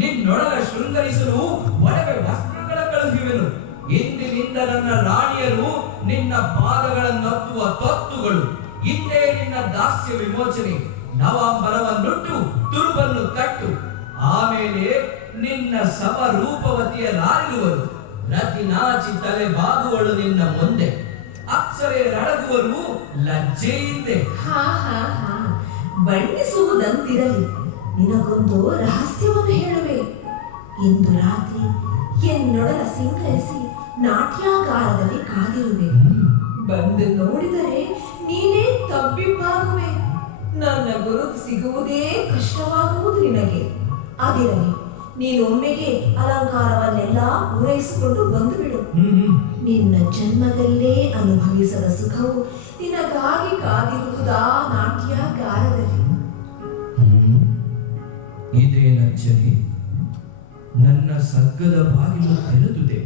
ನಿನ್ನೊಡಲ ಶೃಂಗರಿಸಲು ಒಡವೆ ವಸ್ತ್ರಗಳ ಕಳುಹಿವೆನು. ಇಂದಿನಿಂದ ನನ್ನ ರಾಣಿಯರು ನಿನ್ನ ಪಾದಗಳನ್ನೊತ್ತುವ ತೊತ್ತುಗಳು. ಇಂದೇ ನಿನ್ನ ದಾಸ್ಯ ವಿಮೋಚನೆ. ನವಾಂಬರವನ್ನುಟ್ಟು ತುರುಬನ್ನು ತಟ್ಟು. ಆಮೇಲೆ ನಿನ್ನ ಸಮರೂಪವತಿಯರಾಗಿರುವರು. ರತಿ ನಾಚಿ ತಲೆ ಬಾಗುವಳು ನಿನ್ನ ಮುಂದೆ. ಅಪ್ಸರೆಯರಡಗುವರು ಲಜ್ಜೆಯಿಂದೆ. ಹಾ ಹಾ ಹಾ ಬಣ್ಣಿಸುವುದಂತಿರಲಿ, ನಿನಗೊಂದು ರಹಸ್ಯವನ್ನು ಹೇಳುವೆ. ಇಂದು ರಾತ್ರಿ ಎನ್ನೊಡಲ ಸಿಂಗರಿಸಿ ನಾಟ್ಯಾಗಾರದಲ್ಲಿ ಕಾದಿರುವೆ. ಬಂದು ನೋಡಿದರೆ ನೀನೇ ತಬ್ಬಿಬ್ಬಾಗುವೆ. ನನ್ನ ಗುರುತು ಸಿಗುವುದೇ ಕಷ್ಟವಾಗುವುದು ನಿನಗೆ. ಅದಿರಲಿ, ನೀನೊಮ್ಮೆಗೆ ಅಲಂಕಾರವನ್ನೆಲ್ಲ ಪೂರೈಸಿಕೊಂಡು ಬಂದು ಬಿಡು. ನಿನ್ನ ಜನ್ಮದಲ್ಲೇ ಅನುಭವಿಸದ ಸುಖವು ನಿನಗಾಗಿ ಕಾದಿರುವುದಾ ನಾಟ್ಯಾಗಾರದಲ್ಲಿ. ಇದೇನಚ್ಚರಿ, ನನ್ನ ಸರ್ಗದ ಬಾಗಿಲು ತೆರೆದುದೆ.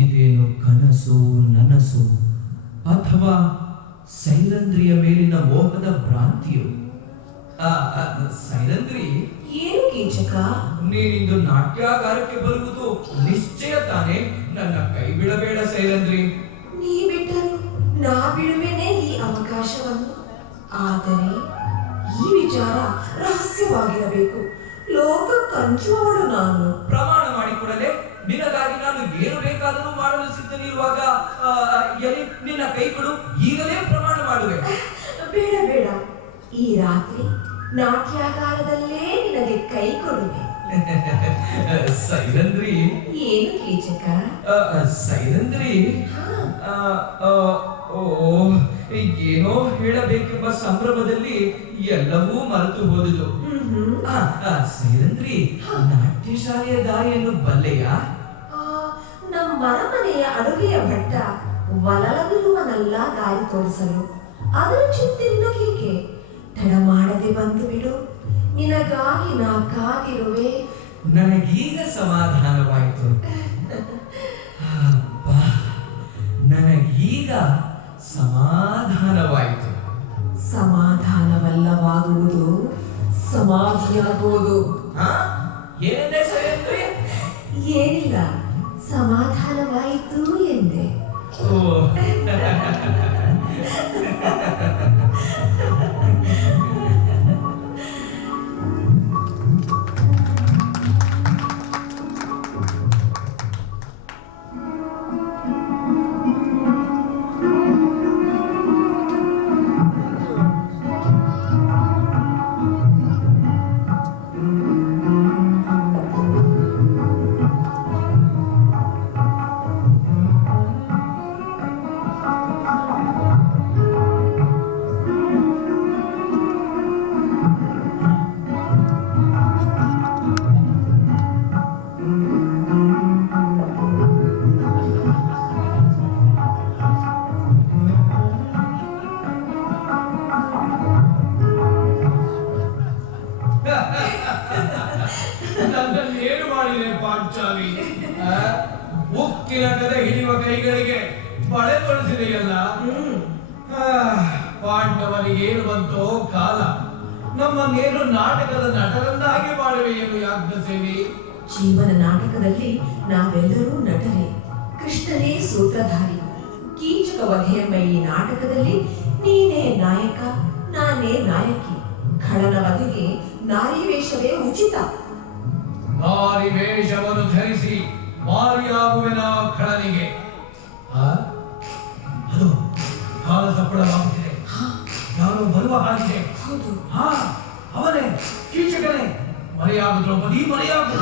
ಇದೇನು ಕನಸು ನನಸು ಅಥವಾ ಸೈರಂದ್ರಿಯ ಮೇಲಿನ ಮೋಹದ ಭ್ರಾಂತಿಯು? ಸೈರಂದ್ರಿ, ಏನು ಕೀಚಕ? ನೀನಿಂದು ನಾಟ್ಯಾಗಾರಕ್ಕೆ ಬರುವುದು ನಿಶ್ಚಯ ತಾನೆ? ನನ್ನ ಕೈ ಬಿಡಬೇಡ ಸೈರಂದ್ರಿ. ನೀ ಬಿಟ್ಟರು ನಾ ಬಿಡುವೆನೆ ಈ ಅವಕಾಶವನ್ನು. ಆದರೆ ಈ ವಿಚಾರ ರಹಸ್ಯವಾಗಿರಬೇಕು. ಲೋಕ ಕಂಚುವವಳು ನಾನು. ಪ್ರಮಾಣ ಮಾಡಿಕೊಡಲೆ. ನಿನಗಾಗಿ ನಾನು ಏನು ಬೇಕಾದರೂ ಮಾಡಲು ಸಿದ್ಧನಿರುವಾಗ ಎಲ್ಲಿ ನಿನ್ನ ಕೈ ಕೊಡು, ಈಗಲೇ ಪ್ರಮಾಣ ಮಾಡುವೆ. ಬೇಡ ಬೇಡ, ಈ ರಾತ್ರಿ ನಾಟ್ಯಾಗಾರದಲ್ಲೇ ನಿನಗೆ ಕೈ ಕೊಡುವೆ. ಸೈರಂದ್ರಿ. ಏನು ಕೀಚಕ? ಸೈರಂದ್ರಿ, ಏನೋ ಹೇಳಬೇಕೆಂಬ ಸಂಭ್ರಮದಲ್ಲಿ ಎಲ್ಲವೂ ಮರೆತು ಹೋದುದು. ಸೈರಂದ್ರಿ, ನಾಟ್ಯಶಾಲೆಯ ದಾರಿಯನ್ನು ಬಲ್ಲೆಯ? ನಮ್ಮ ಮನೆಯ ಅಡುಗೆಯ ಭಟ್ಟ ವಲಲವಿರುವನೆಲ್ಲ ದಾರಿ ತೋರಿಸಲು. ಅದರ ಚಿಂತೆ ನಿನಗೇಕೆ? ತಡ ಮಾಡದೆ ಬಂದು ಬಿಡು. ನಿನಗಾಗಿ ನಾ ಕಾದಿರುವೆ. ನನಗೀಗ ಸಮಾಧಾನವಾಯಿತು. ನನಗೀಗ ಸಮಾಧಾನವಾಯಿತು. ಸಮಾಧಾನವಲ್ಲವಾಗುವುದು ಸಮಾಧಿಯಾಗುವುದು. ಏನೆಂದೆ ಸೈರಂದ್ರಿ? ಏನಿಲ್ಲ, ಸಮಾಧಾನವಾಯಿತು ಎಂದೆ. ನನ್ನನ್ನೇನು ಮಾಡಿದೆ ಪಾಂಚಾಲಿ? ಉಕ್ಕಿನ ಕದ ಹಿಡಿಯುವ ಕೈಗಳಿಗೆ ಬಳೆ ತೊಡಿಸಿದೆಯಲ್ಲ. ಪಾಂಡವನಿಗೇನು ಬಂತೋ ಕಾಲ. ನಮ್ಮನ್ನೇನು ನಾಟಕದ ನಟರನ್ನಾಗಿ ಮಾಡುವೆಯೇನು ಯಾಜ್ಞಸೇನಿ? ಜೀವನ ನಾಟಕದಲ್ಲಿ ನಾವೆಲ್ಲರೂ ನಟರೇ. ಕೃಷ್ಣನೇ ಸೂತ್ರಧಾರಿ. ಕೀಚಕ ವಧೆಯೆಂಬ ಈ ನಾಟಕದಲ್ಲಿ ನೀನೇ ನಾಯಕ, ನಾನೇ ನಾಯಕಿ. ಖಳನ ವಧೆಗೆ ನಾರಿ ವೇಷವೇ ಉಚಿತ. ನಾರಿ ವೇಷವನ್ನು ಧರಿಸಿ ಮಾರಿಯಾಗುವೆನ ಖಳನಿಗೆ. ಅದು ಕಾಲ ಸಪ್ಪಳವಾಗುತ್ತಿದೆ. ಯಾರೋ ಬರುವ ಹಾಗಿದೆ. ಹೌದು, ಅವನೇ ಕೀಚಕನೇ. ಮರೆಯಾಗು ದ್ರೌಪದಿ, ಮರೆಯಾಗು.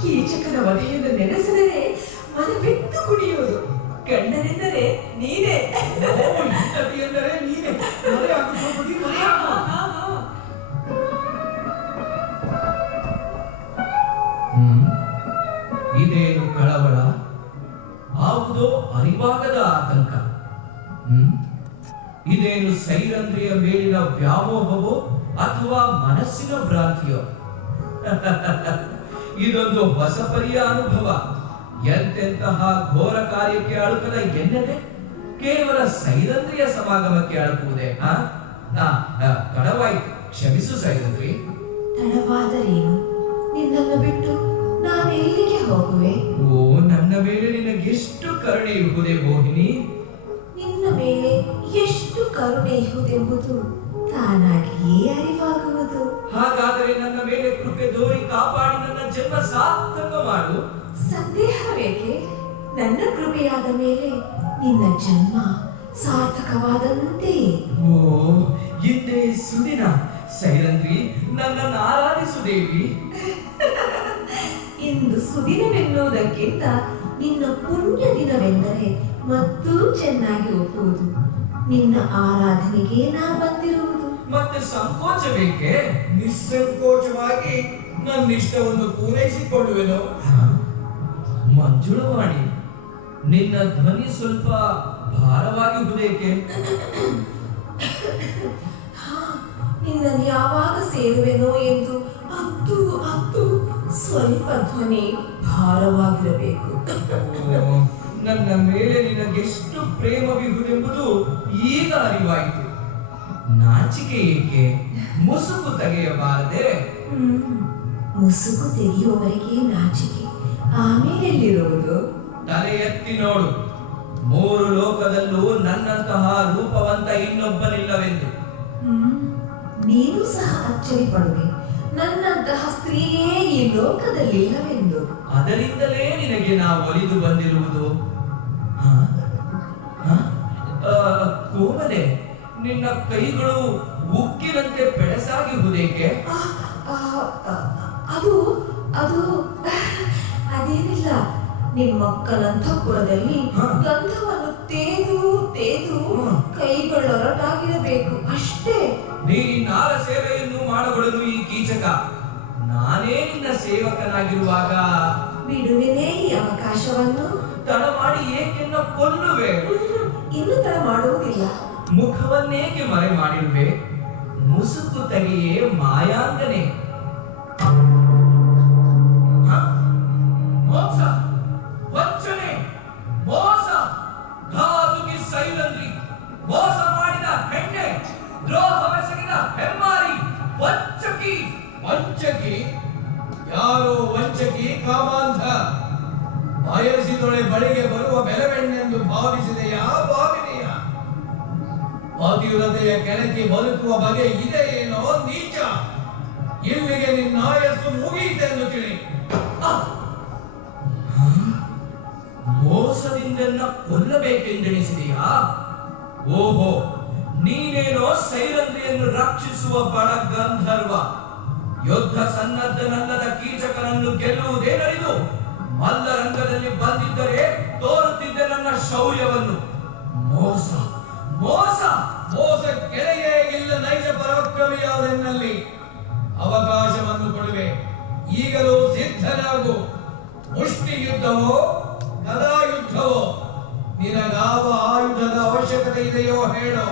ಕೀಚಕನ ವಧೆಯನ್ನು ನೆನೆಸಿದರೆ ಮನ ಬಿಟ್ಟು ಕುಣಿಯುವುದು. ಗಂಡನೆಂದರೆ ನೀನೇ. ಎಂದರೆ ನೀನೇ. ಮರೆಯಾಗು ದ್ರೌಪದಿ, ಮರೆಯಾಗು. ಇದೇನು ಕಳವಳ? ಯಾವುದೋ ಅರಿವಾಗದ ಆತಂಕ. ಇದೇನು ಸೈರಂದ್ರಿಯ ಮೇಲಿನ ವ್ಯಾಮೋಹವೋ ಅಥವಾ ಮನಸ್ಸಿನ ಭ್ರಾಂತಿಯೋ? ಇದೊಂದು ಹೊಸ ಪರಿಯ ಅನುಭವ. ಎಂತೆಂತಹ ಘೋರ ಕಾರ್ಯಕ್ಕೆ ಅಳುಕದ ಎನ್ನದೆ ಕೇವಲ ಸೈರಂದ್ರಿಯ ಸಮಾಗಮಕ್ಕೆ ಅಳುಕುವುದೇ? ತಡವಾಯ್ತು, ಕ್ಷಮಿಸು ಸೈರಂದ್ರಿ. ತಡವಾದರೇನು? ನಿನ್ನನ್ನು ಬಿಟ್ಟು ನಾನು ಎಲ್ಲಿಗೆ ಹೋಗುವೆ? ಓ, ನನ್ನ ಮೇಲೆ ನಿನಗೆಷ್ಟು ಕರುಣೆ ಇರುವುದೇ ಮೋಹಿನಿ. ನಿನ್ನ ಮೇಲೆ ಎಷ್ಟು ಕರುಣೆ ಇರುವುದೆಂಬುದು ತಾನಾಗಿಯೇ ಅರಿವಾಗುವುದು. ಹಾಗಾದರೆ ನನ್ನ ಮೇಲೆ ಕೃಪೆ ತೋರಿ ಕಾಪಾಡಿ ನನ್ನ ಜನ್ಮ ಸಾರ್ಥಕ ಮಾಡು. ಸಂದೇಹವೇಕೆ? ನನ್ನ ಕೃಪೆಯಾದ ಮೇಲೆ ನಿನ್ನ ಜನ್ಮ ಸಾರ್ಥಕವಾದಂತೆ. ಓ, ಹಿಂದೆ ಸುದಿನ ಸೈರಂದ್ರಿ, ನನ್ನನ್ನು ಆರಾಧಿಸು ದೇವಿ. ಇಂದು ಸುದಿನವೆನ್ನುವುದಕ್ಕಿಂತ ನಿನ್ನ ಪುಣ್ಯ ದಿನವೆಂದರೆ ಮತ್ತೂ ಚೆನ್ನಾಗಿ ಒಪ್ಪುವುದು. ನಿನ್ನ ಆರಾಧನೆಗೆ ನಾ ಬಂದಿರುವುದು. ಮತ್ತೆ ಸಂಕೋಚ ಬೇಕೆ? ನಿಸ್ಸಂಕೋಚವಾಗಿ ನನ್ನ ಇಷ್ಟವನ್ನು ಪೂರೈಸಿಕೊಳ್ಳುವೆನು. ಮಂಜುಳವಾಣಿ, ನಿನ್ನ ಧ್ವನಿ ಸ್ವಲ್ಪ ಭಾರವಾಗಿ ಹುದೇಕೆ? ನಿನ್ನನ್ನು ಯಾವಾಗ ಸೇರುವೆನೋ ಎಂದು ಅತ್ತು ಅತ್ತು ಸ್ವಲ್ಪ ಧ್ವನಿ ಭಾರವಾಗಿರಬೇಕು. ಓ, ನನ್ನ ಮೇಲೆ ನಿನಗೆಷ್ಟು ಪ್ರೇಮವಿರುವುದೆಂಬುದು ಈಗ ಅರಿವಾಯಿತು. ನಾಚಿಕೆ ಏಕೆ? ಮುಸುಕು ತೆಗೆಯಬಾರದೆ? ಮುಸುಕು ತೆಗೆಯುವವರೆಗೆ ನಾಚಿಕೆ, ಆಮೇಲೆಲ್ಲಿರುವುದು? ತಲೆ ಎತ್ತಿ ನೋಡು, ಮೂರು ಲೋಕದಲ್ಲೂ ನನ್ನಂತಹ ರೂಪವಂತ ಇನ್ನೊಬ್ಬನಿಲ್ಲವೆಂದು. ನೀನು ಸಹ ಅಚ್ಚರಿ ಪಡುವೆ, ನನ್ನಂತಹ ಸ್ತ್ರೀಯೇ ಈ ಲೋಕದಲ್ಲಿಲ್ಲವೆಂದು. ಅದರಿಂದಲೇ ನಿನಗೆ ನಾ ಒಲಿದು ಬಂದಿರುವುದು. ಕೋಮಲೆ, ನಿನ್ನ ಕೈಗಳು ಉಕ್ಕಿನಂತೆ ಬೆಳೆಸಾಗಿ ಹುದೇಕೆ? ಅದು ಅದು ಅದೇನಿಲ್ಲ, ನಿಮ್ಮಕ್ಕನಂತಃಪುರದಲ್ಲಿ ಗಂಧವನ್ನು ತೇದು ತೇದು ಕೈಗಳೊರಟಾಗಿರಬೇಕು ಅಷ್ಟೇ. ನೀನಿನ್ನಾರ ಸೇವೆಯನ್ನು ಮಾಡಬಡಲು ಈ ಕೀಚಕ. ನಾನೇ ನಿನ್ನ ಸೇವಕನಾಗಿರುವಾಗ ಬಿಡುವೆನೇ ಈ ಅವಕಾಶವನ್ನು? ತಡ ಮಾಡಿ ಏಕೆನ್ನ ಕೊಲ್ಲುವೆ? ಇನ್ನು ತಡ ಮಾಡುವುದಿಲ್ಲ. ಮುಖವನ್ನೇಕೆ ಮರೆ ಮಾಡಿರುವೆ? ಮುಸುಕು ತೆಗೆಯೇ ಮಾಯಾಂಗನೆ. ಮೋಸ, ವಂಚನೆ, ಮೋಸ, ಘಾತುಕಿ ಸೈರಂದ್ರಿ, ಮೋಸ ಮಾಡಿದ ಹೆಣ್ಣೆ, ದ್ರೋಹವೆಸಗಿದ ಹೆಮ್ಮಾರಿ, ವಂಚಕಿ. ವಂಚಕಿ? ಯಾರೋ ವಂಚಕಿ? ಕಾಮಾಂಧ. ಬಯಸಿದೊಳೆ ಬಳಿಗೆ ಬರುವ ಬೆಳವೆಣ್ಣೆಂದು ಭಾವಿಸಿದೆಯಾ? ಭಾವಿದೆಯ? ಪತಿವ್ರತೆಯ ಕೆಳಗೆ ಬದುಕುವ ಬಗೆ ಇದೆಯೇನೋ ನೀಚ. ಇಲ್ಲಿಗೆ ನಿನ್ನ ಆಯಸ್ಸು ಮುಗಿಯಿತೆಂದು ತಿಳಿ. ಮೋಸದಿಂದನ್ನ ಕೊಲ್ಲಬೇಕೆಂದೆಣಿಸಿದೆಯಾ? ಓಹೋ, ನೀನೇನೋ ಸೈರಂದ್ರಿಯನ್ನು ರಕ್ಷಿಸುವ ಬಡ ಗಂಧರ್ವ. ಯುದ್ಧ ಸನ್ನದ್ಧನಲ್ಲದ ಕೀಚಕನನ್ನು ಗೆಲ್ಲುವುದೇನರಿದು ಮಲ್ಲರಂಗದಲ್ಲಿ ಬಂದಿದ್ದರೆ ತೋರುತ್ತಿದ್ದೆ ನನ್ನ ಶೌರ್ಯವನ್ನು. ಮೋಸ, ಮೋಸ, ಮೋಸ ಕೆಳೆಯೇ ಇಲ್ಲ. ನೈಜ ಪರಾಕ್ರಮಿಯಾದೆನ್ನಲ್ಲಿ ಅವಕಾಶವನ್ನು ಕೊಡುವೆ. ಈಗಲೂ ಸಿದ್ಧನಾಗು. ಮುಷ್ಟಿ ಯುದ್ಧವೋ ಗದಾ ಯುದ್ಧವೋ? ನಿನಗಾವ ಆಯುಧದ ಅವಶ್ಯಕತೆ ಇದೆಯೋ ಹೇಳೋ,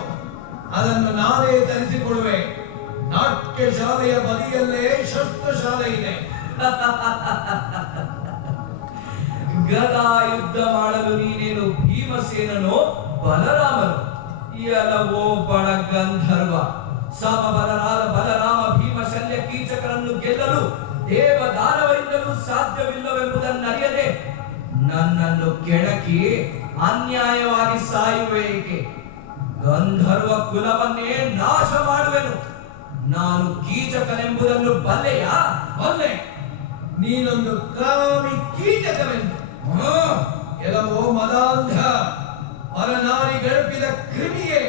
ಅದನ್ನು ನಾನೇ ತರಿಸಿಕೊಡುವೆ. ನಾಟ್ಯ ಶಾಲೆಯ ಬದಿಯಲ್ಲೇ ಶಸ್ತ್ರಶಾಲೆ ಇದೆ. ಗದಾ ಯುದ್ಧ ಮಾಡಲು ನೀನೇನು ಭೀಮಸೇನನೋ ಬಲರಾಮನು? ಎಲವೋ ಬಡ ಗಂಧರ್ವ. ಸಮಬಲರಾದ ಬಲರಾಮ ಭೀಮ ಶಲ್ಯ ಕೀಚಕರನ್ನು ಗೆಲ್ಲಲು ದೇವದಾನವರಿಂದಲೂ ಸಾಧ್ಯವಿಲ್ಲವೆಂಬುದನ್ನರಿಯದೆ ನನ್ನನ್ನು ಕೆಣಕಿ ಅನ್ಯಾಯವಾಗಿ ಸಾಯುವೆ ಏಕೆ? ಗಂಧರ್ವ ಕುಲವನ್ನೇ ನಾಶ ಮಾಡುವೆನು. ನಾನು ಕೀಚಕನೆಂಬುದನ್ನು ಬಲ್ಲೆಯಾ? ಬಲ್ಲೆ. ನೀನೊಂದು ಕಾಮಿ ಕೀಟಕವೆಂದು. ಎಲ್ಲವೋ ಮದಾಂಧ, ಪರನಾರಿ ಗಳುಪಿದ ಕ್ರಿಮಿಯೇ,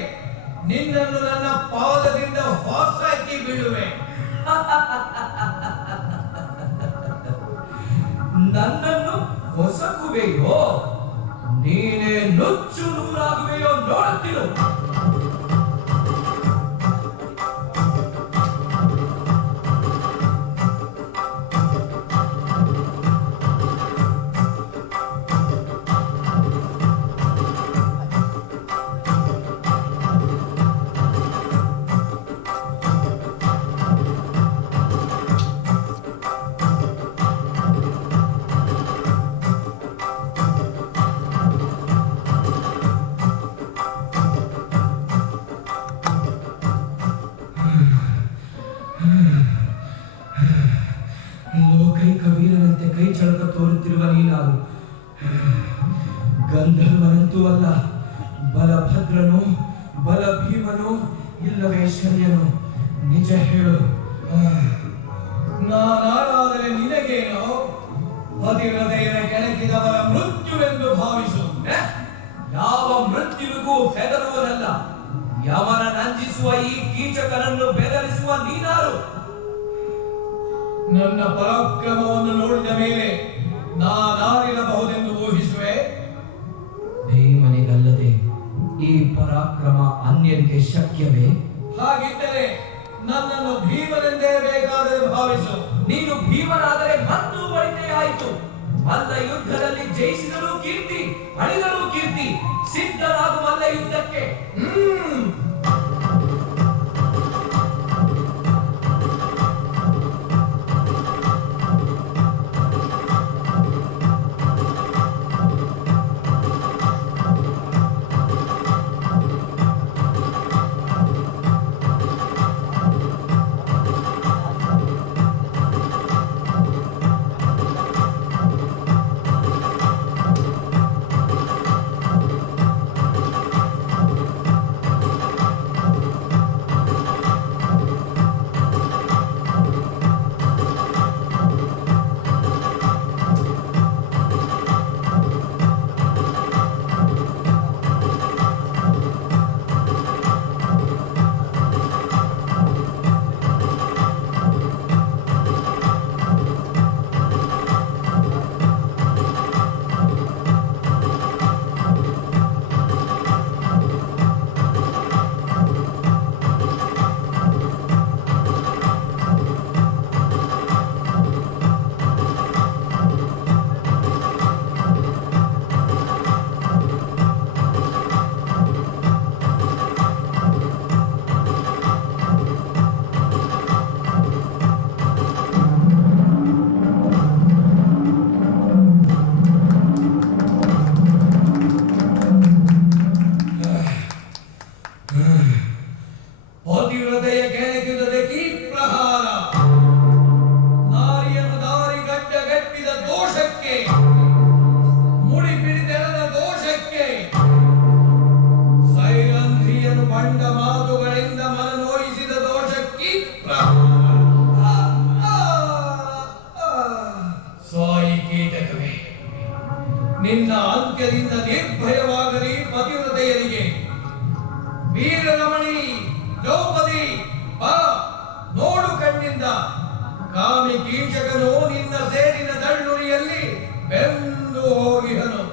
ನಿನ್ನನ್ನು ನನ್ನ ಪಾದದಿಂದ ಹೊಸಕಿ ಬೀಳುವೆ. ನನ್ನನ್ನು ಹೊಸಕುವೆಯೋ? ನೀನೇ ನುಚ್ಚು ನೂರಾಗುವೆಯೋ ನೋಡುತ್ತಿರು. ಗಂಧರ್ವನಂತೂ ಅಲ್ಲ. ಬಲಭದ್ರನು, ಬಲಭೀಮನು, ಇಲ್ಲವೇ ಶಲ್ಯನು? ನಿಜ ಹೇಳು. ನಾನಾದರೆ ನಿನಗೇನೋ ಪತಿವ್ರತೆಯರ ಕೆಣಕಿದವರ ಮೃತ್ಯುವೆಂದು ಭಾವಿಸು. ಯಾವ ಮೃತ್ಯುವಿಗೂ ಹೆದರುವನಲ್ಲ. ಯಮನ ನಂಜಿಸುವ ಈ ಕೀಚಕನನ್ನು ಬೆದರಿಸುವ ನೀನಾರು? ನನ್ನ ಪರಾಕ್ರಮವನ್ನು ನೋಡಿದ ಮೇಲೆ ನಾನಾರಿರಬಹುದೆಂದು ಊಹಿಸುವೆ. ಭೀಮನಿಗಲ್ಲದೆ ಈ ಪರಾಕ್ರಮ ಅನ್ಯರಿಗೆ ಶಕ್ಯವೇ? ಹಾಗಿದ್ದರೆ ನನ್ನನ್ನು ಭೀಮನೆಂದೇ ಬೇಕಾದರೆ ಭಾವಿಸು. ನೀನು ಭೀಮನಾದರೆ ಮತ್ತು ಒಳಿತೆಯಾಯಿತು. ಮಲ್ಲ ಯುದ್ಧದಲ್ಲಿ ಜಯಿಸಿದರೂ ಕೀರ್ತಿ, ಅಳಿದರೂ ಕೀರ್ತಿ. ಸಿದ್ಧನಾದ ಮಲ್ಲ ಯುದ್ಧಕ್ಕೆ. ಪತಿವ್ರತೆಯ ಕೆಣಕಿದಕ್ಕೆ ಪ್ರಹಾರ. ನಾರಿಯನ್ನು ದಾರಿಗಡ್ಡಗಟ್ಟಿದ ದೋಷಕ್ಕೆ, ಮುಡಿ ಬಿಡಿದೆಳೆದ ದೋಷಕ್ಕೆ, ಸೈರಂಧ್ರಿಯನ್ನು ಬಂಡ ಮಾತುಗಳಿಂದ ಮನನೋಯಿಸಿದ ದೋಷಕ್ಕೆ ಸಾಯಿ ಕೀಟಕವೇ, ನಿನ್ನ ಅಂತ್ಯದಿಂದ ನಿರ್ಭಯವಾಗಲಿ ಪತಿವ್ರತೆಯರಿಗೆ. ವೀರರಮಣಿ ದ್ರೌಪದಿ, ಬಾ ನೋಡು ಕಣ್ಣಿಂದ. ಕಾಮಿ ಕೀಚಕನು ನಿನ್ನ ಸೇರಿನ ದಳ್ಳುರಿಯಲ್ಲಿ ಬೆಂದು ಹೋಗಿಹನು.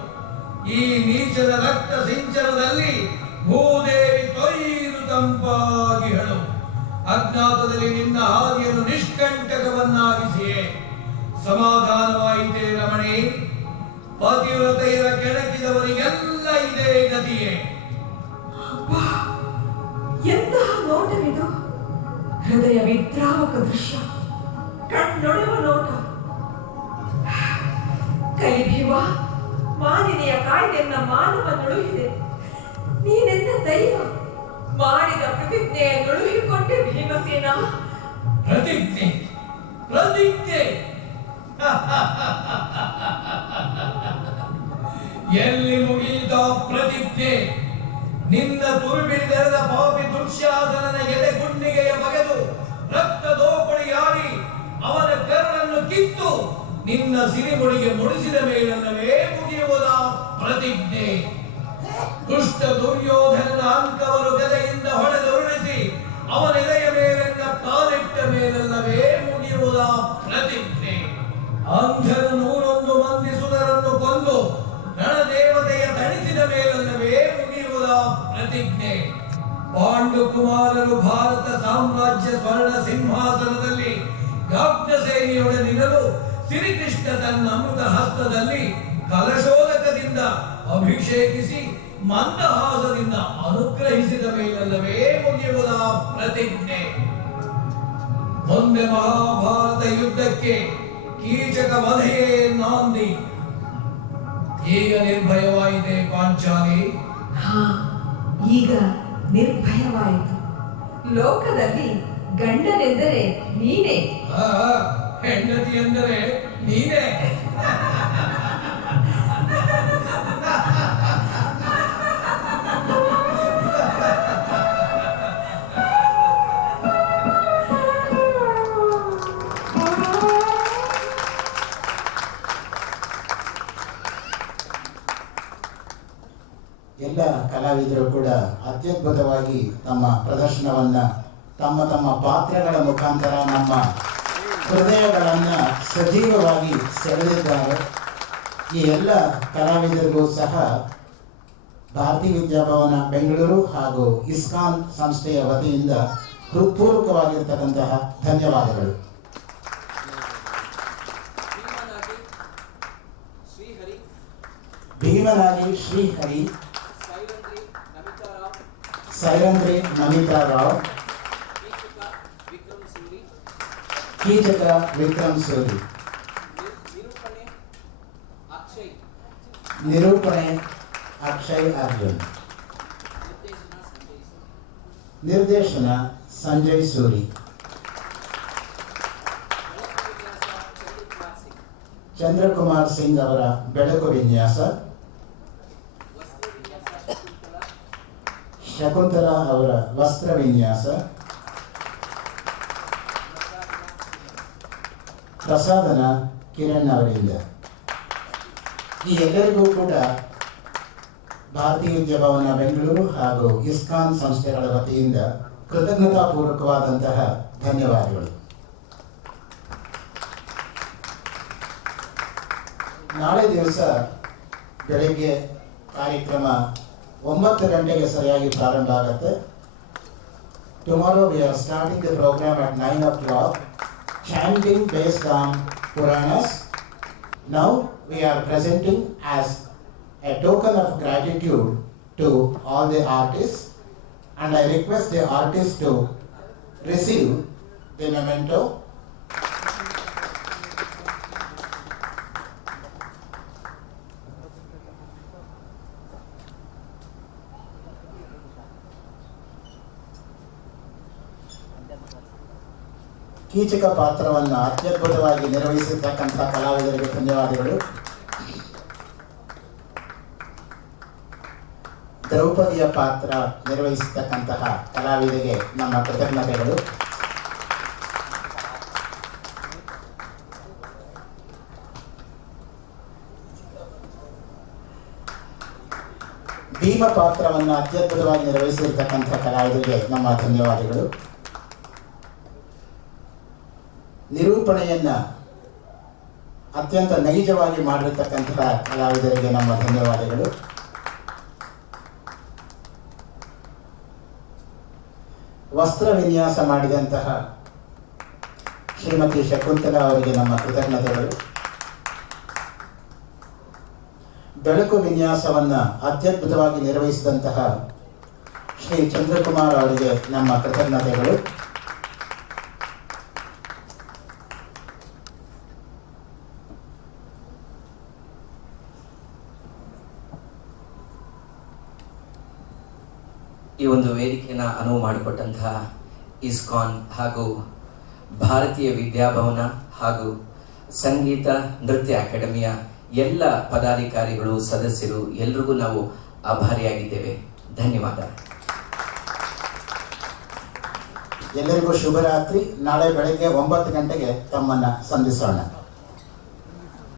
ಈ ನೀಚನ ರಕ್ತ ಸಿಂಚನದಲ್ಲಿ ಭೂದೇವಿ ತೊಯ್ದು ತಂಪಾಗಿಹನು. ಅಜ್ಞಾತದಲ್ಲಿ ನಿನ್ನ ಹಾದಿಯನ್ನು ನಿಷ್ಕಂಟಕವನ್ನಾಗಿಸಿಯೇ. ಸಮಾಧಾನವಾಯಿತೇ ರಮಣಿ? ಪತಿವ್ರತೆಯರ ಕೆಣಕಿದವರಿಗೆಲ್ಲ ಇದೇ ಗತಿಯೇ. ಎಂತಹ ನೋಟವಿದು! ಹೃದಯ ವಿದ್ರಾವಕ ದೃಶ್ಯ, ಕಣ್ಣೊಡೆವ ನೋಟ. ಕಲಿಭೀವ, ಮಾನಿನಿಯ ಕಾಯ್ದೆನ್ನ ಮಾನವನ್ನುಳುಹಿದೆ. ನೀನೆನ್ನ ದೈವ, ಮಾಡಿದ ಪ್ರತಿಜ್ಞೆಯನ್ನುಳುಹಿಕೊಂಡೆ ಭೀಮಸೇನ. ಪ್ರತಿಜ್ಞೆ ಪ್ರತಿಜ್ಞೆ ಎಲ್ಲಿ ಮುಗಿದ ಪ್ರತಿಜ್ಞೆ? ನಿನ್ನ ತುರುಬಿಡಿದೆರೆದ ಪಾಪಿ ದುಶ್ಯಾಸನನ ಎದೆ ಗುಂಡಿಗೆಯ ಬಗೆದು ರಕ್ತ ದೋಪಡಿಯಾಡಿ ಅವನ ಕರುಳನ್ನು ಕಿತ್ತು ನಿನ್ನ ಸಿರಿಮುಡಿಗೆ ಮುಡಿಸಿದ ಮೇಲಲ್ಲವೇ ಮುಗಿಯುವುದ ಪ್ರತಿಜ್ಞೆ? ದುಷ್ಟ ದುರ್ಯೋಧನನ ಅಂಕವನ್ನು ಗದೆಯಿಂದ ಹೊಡೆದುರುಳಿಸಿ ಅವನ ಎದೆಯ ಮೇಲೆಲ್ಲ ಕಾಲಿಟ್ಟ ಮೇಲಲ್ಲವೇ ಮುಗಿಯುವುದ ಪ್ರತಿಜ್ಞೆ? ಅಂಧನ 101 ಮಂದಿ ಸುರರನ್ನು ಕೊಂದು ರಣದೇವತೆಯ ತಣಿಸಿದ ಮೇಲಲ್ಲವೇ ಮುಗಿಯುವುದ ಪ್ರತಿಜ್ಞೆ? ಪಾಂಡು ಕುಮಾರರು ಭಾರತ ಸಾಮ್ರಾಜ್ಯ ಸ್ವರ್ಣ ಸಿಂಹಾಸನದಲ್ಲಿ ಯಾಜ್ಞಸೇನಿಯೊಡನಿರಲು ಶ್ರೀಕೃಷ್ಣ ತನ್ನ ಅಮೃತ ಹಸ್ತದಲ್ಲಿ ಕಲಶೋದಕದಿಂದ ಅಭಿಷೇಕಿಸಿ ಮಂದಹಾಸದಿಂದ ಅನುಗ್ರಹಿಸಿದ ಮೇಲಲ್ಲವೇ ಮುಗಿಯುವುದ ಪ್ರತಿಜ್ಞೆ? ಮುಂದೆ ಮಹಾಭಾರತ ಯುದ್ಧಕ್ಕೆ ಕೀಚಕ ವಧೆಯೇ ನಾಂದಿ. ಈಗ ನಿರ್ಭಯವಾಯಿತೆ ಪಾಂಚಾಲಿ? ಈಗ ನಿರ್ಭಯವಾಯಿತು. ಲೋಕದಲ್ಲಿ ಗಂಡನೆಂದರೆ ನೀನೇ, ಹೆಂಡತಿ ಎಂದರೆ ನೀನೇ. ಅತ್ಯದ್ಭುತವಾಗಿ ತಮ್ಮ ಪ್ರದರ್ಶನವನ್ನು ತಮ್ಮ ತಮ್ಮ ಪಾತ್ರಗಳ ಮುಖಾಂತರ ನಮ್ಮ ಹೃದಯಗಳನ್ನು ಸಜೀವವಾಗಿ ಸೆಳೆದಿದ್ದಾರೆ. ಈ ಎಲ್ಲ ಕಲಾವಿದರಿಗೂ ಸಹ ಭಾರತೀಯ ವಿದ್ಯಾಭವನ ಬೆಂಗಳೂರು ಹಾಗೂ ಇಸ್ಕಾನ್ ಸಂಸ್ಥೆಯ ವತಿಯಿಂದ ಹೃತ್ಪೂರ್ವಕವಾಗಿರ್ತಕ್ಕಂತಹ ಧನ್ಯವಾದಗಳು. ಭೀಮನಾಗಿ ಶ್ರೀಹರಿ, ಸೈರಂದ್ರಿ ನಮಿತಾ ರಾವ್, ಕೀಚಕ ವಿಕ್ರಮ್ ಸೂರಿ, ನಿರೂಪಣೆ ಅಕ್ಷಯ್ ಅರ್ಜುನ್, ನಿರ್ದೇಶನ ಸಂಜಯ್ ಸೂರಿ, ಚಂದ್ರಕುಮಾರ್ ಸಿಂಗ್ ಅವರ ಬೆಳಕು ವಿನ್ಯಾಸ, ಶಕುಂತಲಾ ಅವರ ವಸ್ತ್ರ ವಿನ್ಯಾಸ, ಪ್ರಸಾದನ ಕಿರಣ್ ಅವರಿಂದ. ಈ ಎಲ್ಲರಿಗೂ ಕೂಡ ಭಾರತೀಯ ವಿದ್ಯಾಭವನ ಬೆಂಗಳೂರು ಹಾಗೂ ಇಸ್ಕಾನ್ ಸಂಸ್ಥೆಗಳ ವತಿಯಿಂದ ಕೃತಜ್ಞತಾಪೂರ್ವಕವಾದಂತಹ ಧನ್ಯವಾದಗಳು. ನಾಳೆ ದಿವಸ ಬೆಳಗ್ಗೆ ಕಾರ್ಯಕ್ರಮ 9 ಗಂಟೆಗೆ ಸರಿಯಾಗಿ ಪ್ರಾರಂಭ ಆಗುತ್ತೆ. Tomorrow we are starting the program at 9 o'clock, chanting based on Puranas. Now we are presenting as a token of gratitude to all the artists, and I request the artists to receive the memento. Keechaka ಪಾತ್ರವನ್ನು ಅತ್ಯದ್ಭುತವಾಗಿ ನಿರ್ವಹಿಸಿರ್ತಕ್ಕಂಥ ಕಲಾವಿದರಿಗೆ ಧನ್ಯವಾದಗಳು. ದ್ರೌಪದಿಯ ಪಾತ್ರ ನಿರ್ವಹಿಸತಕ್ಕಂತಹ ಕಲಾವಿದರಿಗೆ ನಮ್ಮ ಕೃತಜ್ಞತೆಗಳು. ಭೀಮ ಪಾತ್ರವನ್ನು ಅತ್ಯದ್ಭುತವಾಗಿ ನಿರ್ವಹಿಸಿರ್ತಕ್ಕಂಥ ಕಲಾವಿದರಿಗೆ ನಮ್ಮ ಧನ್ಯವಾದಗಳು. ನಿರೂಪಣೆಯನ್ನ ಅತ್ಯಂತ ನೈಜವಾಗಿ ಮಾಡಿರ್ತಕ್ಕಂತಹ ಕಲಾವಿದರಿಗೆ ನಮ್ಮ ಧನ್ಯವಾದಗಳು. ವಸ್ತ್ರ ವಿನ್ಯಾಸ ಮಾಡಿದಂತಹ ಶ್ರೀಮತಿ ಶಕುಂತಲಾ ಅವರಿಗೆ ನಮ್ಮ ಕೃತಜ್ಞತೆಗಳು. ಬೆಳಕು ವಿನ್ಯಾಸವನ್ನು ಅತ್ಯದ್ಭುತವಾಗಿ ನಿರ್ವಹಿಸಿದಂತಹ ಶ್ರೀ ಚಂದ್ರಕುಮಾರ್ ಅವರಿಗೆ ನಮ್ಮ ಕೃತಜ್ಞತೆಗಳು. ಈ ಒಂದು ವೇದಿಕೆಯನ್ನು ಅನುವು ಮಾಡಿಕೊಟ್ಟಂತಹ ಇಸ್ಕಾನ್ ಹಾಗೂ ಭಾರತೀಯ ವಿದ್ಯಾಭವನ ಹಾಗೂ ಸಂಗೀತ ನೃತ್ಯ ಅಕಾಡೆಮಿಯ ಎಲ್ಲ ಪದಾಧಿಕಾರಿಗಳು, ಸದಸ್ಯರು ಎಲ್ರಿಗೂ ನಾವು ಆಭಾರಿಯಾಗಿದ್ದೇವೆ. ಧನ್ಯವಾದ. ಎಲ್ಲರಿಗೂ ಶುಭರಾತ್ರಿ. ನಾಳೆ ಬೆಳಗ್ಗೆ 9 ಗಂಟೆಗೆ ತಮ್ಮನ್ನು ಸಂಧಿಸೋಣ.